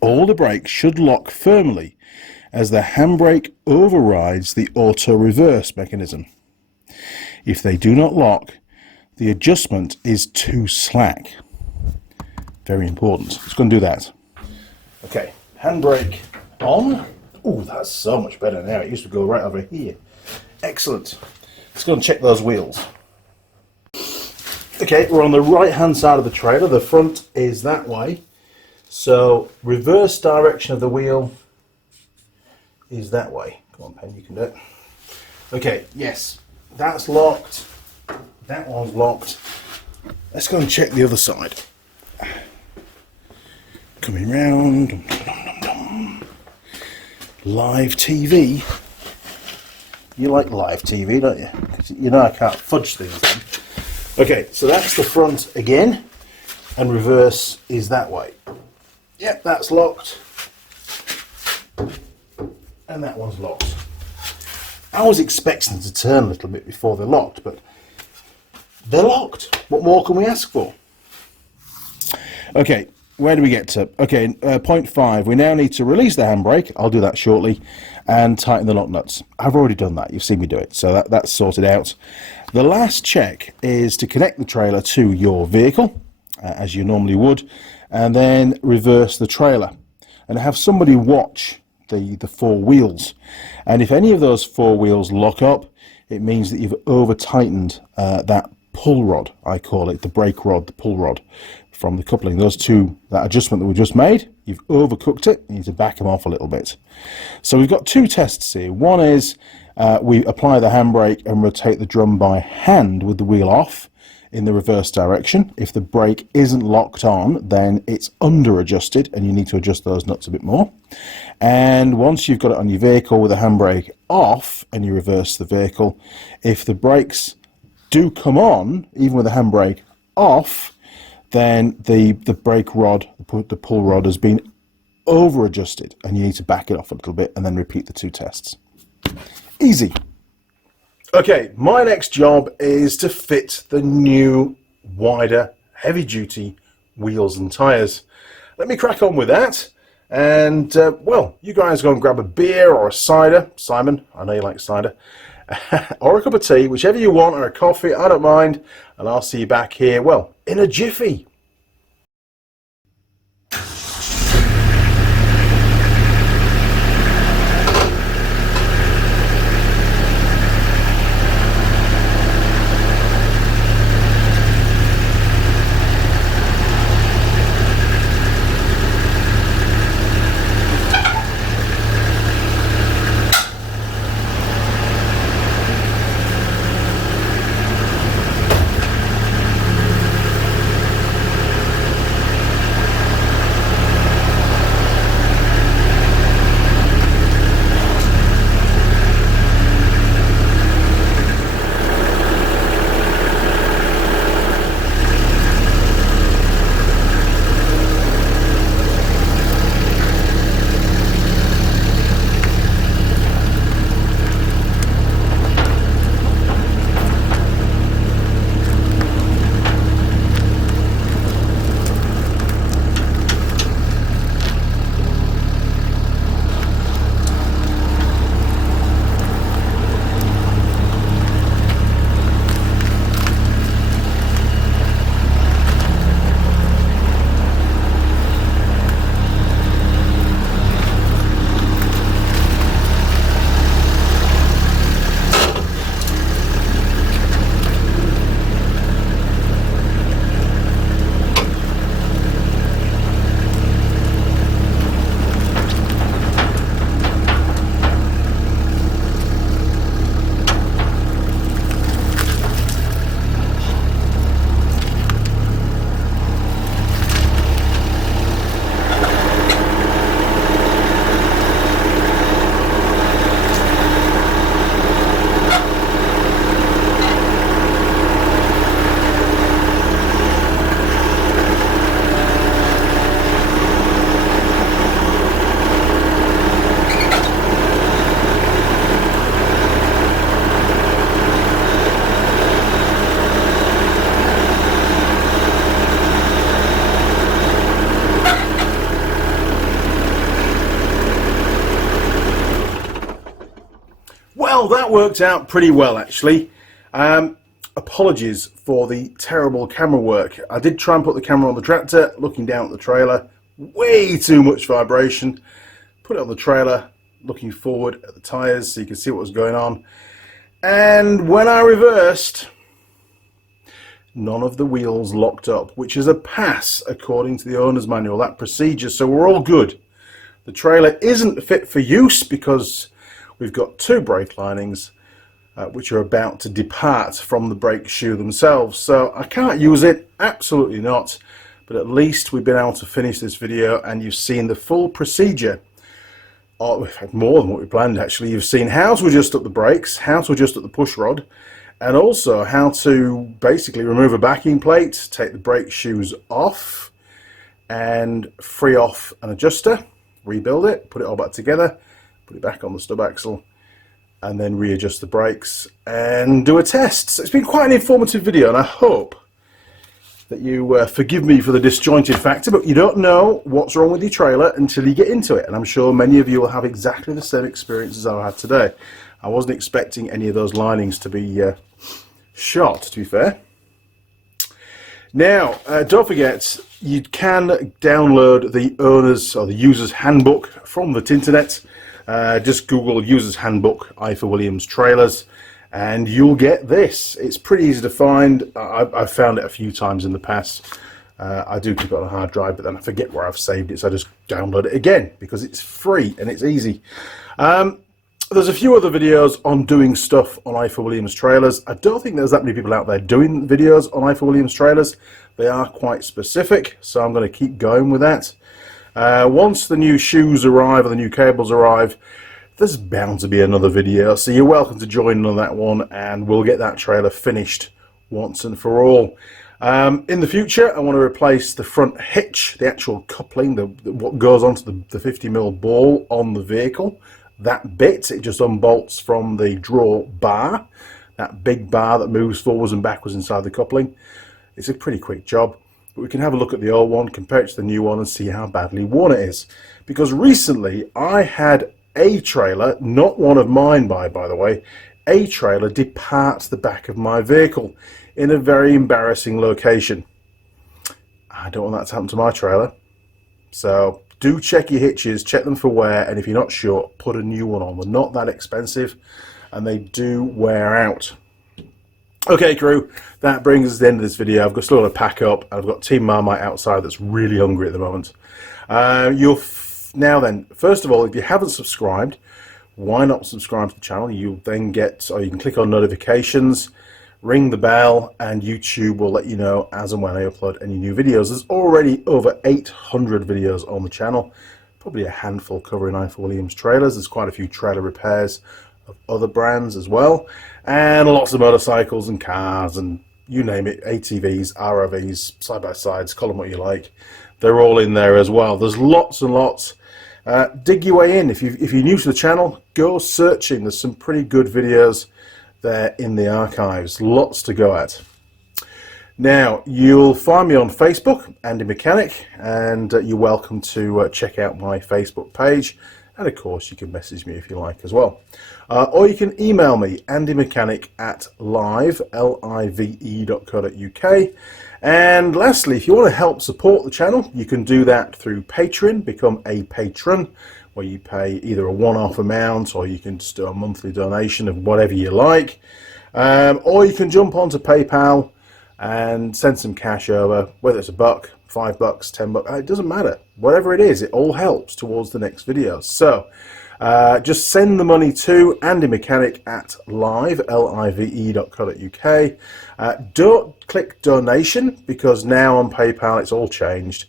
All the brakes should lock firmly as the handbrake overrides the auto reverse mechanism. If they do not lock, the adjustment is too slack. Very important. It's going to do that. Okay, handbrake on. Oh, that's so much better now. It used to go right over here. Excellent. Let's go and check those wheels. Okay, we're on the right hand side of the trailer. The front is that way. So reverse direction of the wheel is that way. Come on, Pen, you can do it. Okay, yes, that's locked. That one's locked. Let's go and check the other side. Coming round. Dum, dum, dum, dum. Live TV. You like live TV, don't you? 'Cause you know I can't fudge things then. Okay, so that's the front again, and reverse is that way. Yep, that's locked. And that one's locked. I was expecting them to turn a little bit before they're locked, but they're locked. What more can we ask for? Okay, where do we get to? Okay, point 5. We now need to release the handbrake. I'll do that shortly. And tighten the lock nuts. I've already done that. You've seen me do it. So that's sorted out. The last check is to connect the trailer to your vehicle, as you normally would, and then reverse the trailer. And have somebody watch the 4 wheels. And if any of those 4 wheels lock up, it means that you've over-tightened that pull rod, I call it, the brake rod, the pull rod from the coupling. Those two, that adjustment that we just made, you've overcooked it. You need to back them off a little bit. So we've got 2 tests here. One is we apply the handbrake and rotate the drum by hand with the wheel off. in the reverse direction. If the brake isn't locked on, then it's under adjusted and you need to adjust those nuts a bit more. And once you've got it on your vehicle with the handbrake off and you reverse the vehicle, if the brakes do come on, even with the handbrake off, then the brake rod, the pull rod, has been over adjusted and you need to back it off a little bit and then repeat the 2 tests. Easy. Okay, my next job is to fit the new, wider, heavy-duty wheels and tyres. Let me crack on with that. And, well, you guys go and grab a beer or a cider. Simon, I know you like cider. Or a cup of tea, whichever you want, or a coffee, I don't mind. And I'll see you back here, well, in a jiffy. Well, that worked out pretty well, actually. Apologies for the terrible camera work. I did try and put the camera on the tractor, looking down at the trailer. Way too much vibration. Put it on the trailer, looking forward at the tyres so you can see what was going on. And when I reversed, none of the wheels locked up, which is a pass according to the owner's manual, that procedure, so we're all good. The trailer isn't fit for use because we've got 2 brake linings which are about to depart from the brake shoe themselves. So I can't use it, absolutely not, but at least we've been able to finish this video and you've seen the full procedure. Oh, we've had more than what we planned actually. You've seen how to adjust up the brakes, how to adjust up the push rod, and also how to basically remove a backing plate, take the brake shoes off and free off an adjuster, rebuild it, put it all back together, put it back on the stub axle, and then readjust the brakes and do a test. So it's been quite an informative video, and I hope that you forgive me for the disjointed factor, but you don't know what's wrong with your trailer until you get into it, and I'm sure many of you will have exactly the same experience as I had today. I wasn't expecting any of those linings to be shot, to be fair. Now, don't forget, you can download the owner's or the user's handbook from the internet. Just Google User's Handbook, Ifor Williams Trailers, and you'll get this. It's pretty easy to find. I've found it a few times in the past. I do keep it on a hard drive, but then I forget where I've saved it, so I just download it again because it's free and it's easy. There's a few other videos on doing stuff on Ifor Williams trailers. I don't think there's that many people out there doing videos on Ifor Williams trailers. They are quite specific, so I'm going to keep going with that. Once the new shoes arrive or the new cables arrive, there's bound to be another video, so you're welcome to join on that one, and we'll get that trailer finished once and for all. In the future, I want to replace the front hitch, the actual coupling, what goes onto the 50mm ball on the vehicle. That bit, it just unbolts from the draw bar, that big bar that moves forwards and backwards inside the coupling. It's a pretty quick job, but we can have a look at the old one, compare it to the new one, and see how badly worn it is. Because recently I had a trailer, not one of mine by the way, a trailer depart the back of my vehicle in a very embarrassing location. I don't want that to happen to my trailer. So do check your hitches, check them for wear, and if you're not sure, put a new one on. They're not that expensive, and they do wear out. Okay, crew, that brings us to the end of this video. I've got still to pack up, and I've got Team Marmite outside that's really hungry at the moment. Now then, first of all, if you haven't subscribed, why not subscribe to the channel? You'll then get, or you can click on notifications, ring the bell, and YouTube will let you know as and when I upload any new videos. There's already over 800 videos on the channel, probably a handful covering Ifor Williams trailers. There's quite a few trailer repairs of other brands as well, and lots of motorcycles and cars and you name it, ATVs, ROVs, side-by-sides, call them what you like. They're all in there as well. There's lots and lots. Dig your way in. If you're new to the channel, go searching. There's some pretty good videos there in the archives. Lots to go at. Now, you'll find me on Facebook, Andy Mechanic, and you're welcome to check out my Facebook page. And of course, you can message me if you like as well. Or you can email me, andyMechanic@live.co.uk. And lastly, if you want to help support the channel, you can do that through Patreon. Become a patron, where you pay either a one-off amount, or you can just do a monthly donation of whatever you like. Or you can jump onto PayPal and send some cash over, whether it's $1, $5, $10, it doesn't matter. Whatever it is, it all helps towards the next video. So just send the money to andymechanic@live.co.uk. Don't click donation, because now on PayPal it's all changed.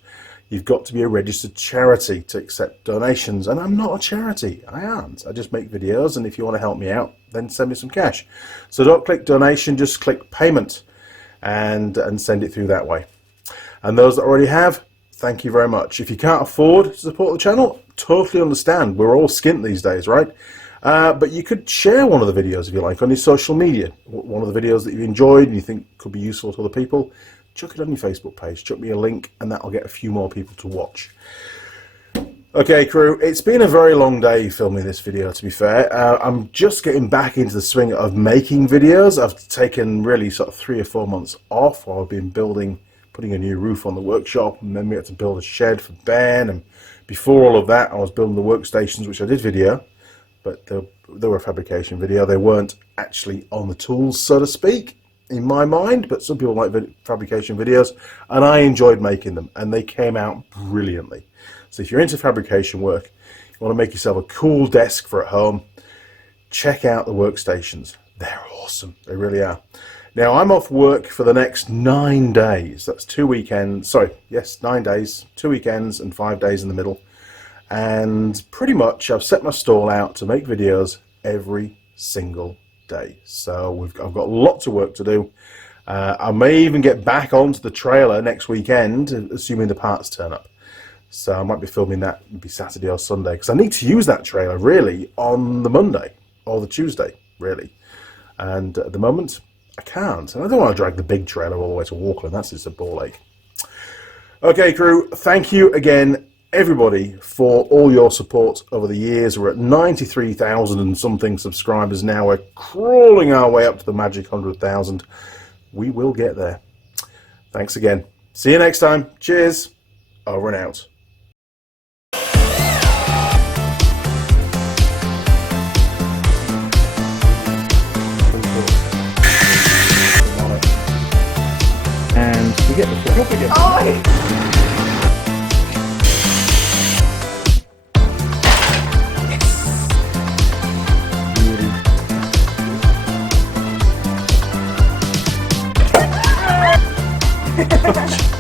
You've got to be a registered charity to accept donations, and I'm not a charity. I aren't. I just make videos, and if you want to help me out, then send me some cash. So don't click donation, just click payment and send it through that way. And those that already have, thank you very much. If you can't afford to support the channel, totally understand. We're all skint these days, right? But you could share one of the videos if you like on your social media. One of the videos that you enjoyed and you think could be useful to other people, chuck it on your Facebook page, chuck me a link, and that'll get a few more people to watch. Okay, crew, it's been a very long day filming this video, to be fair. I'm just getting back into the swing of making videos. I've taken really sort of 3 or 4 months off while I've been putting a new roof on the workshop, and then we had to build a shed for Ben, and before all of that I was building the workstations, which I did video, but they were a fabrication video. They weren't actually on the tools, so to speak, in my mind, but some people like fabrication videos, and I enjoyed making them, and they came out brilliantly. So if you're into fabrication work, you want to make yourself a cool desk for at home, check out the workstations. They're awesome, they really are. Now, I'm off work for the next 9 days. That's 2 weekends, 9 days, 2 weekends and 5 days in the middle. And pretty much I've set my stall out to make videos every single day. So I've got lots of work to do. I may even get back onto the trailer next weekend, assuming the parts turn up. So I might be filming that maybe Saturday or Sunday, because I need to use that trailer really on the Monday or the Tuesday, really. And at the moment, I can't. And I don't want to drag the big trailer all the way to Walkland. That's just a ball ache. Okay, crew, thank you again, everybody, for all your support over the years. We're at 93,000 and something subscribers now. We're crawling our way up to the magic 100,000. We will get there. Thanks again. See you next time. Cheers. Over and out. And we get the flip up again. Oh! much.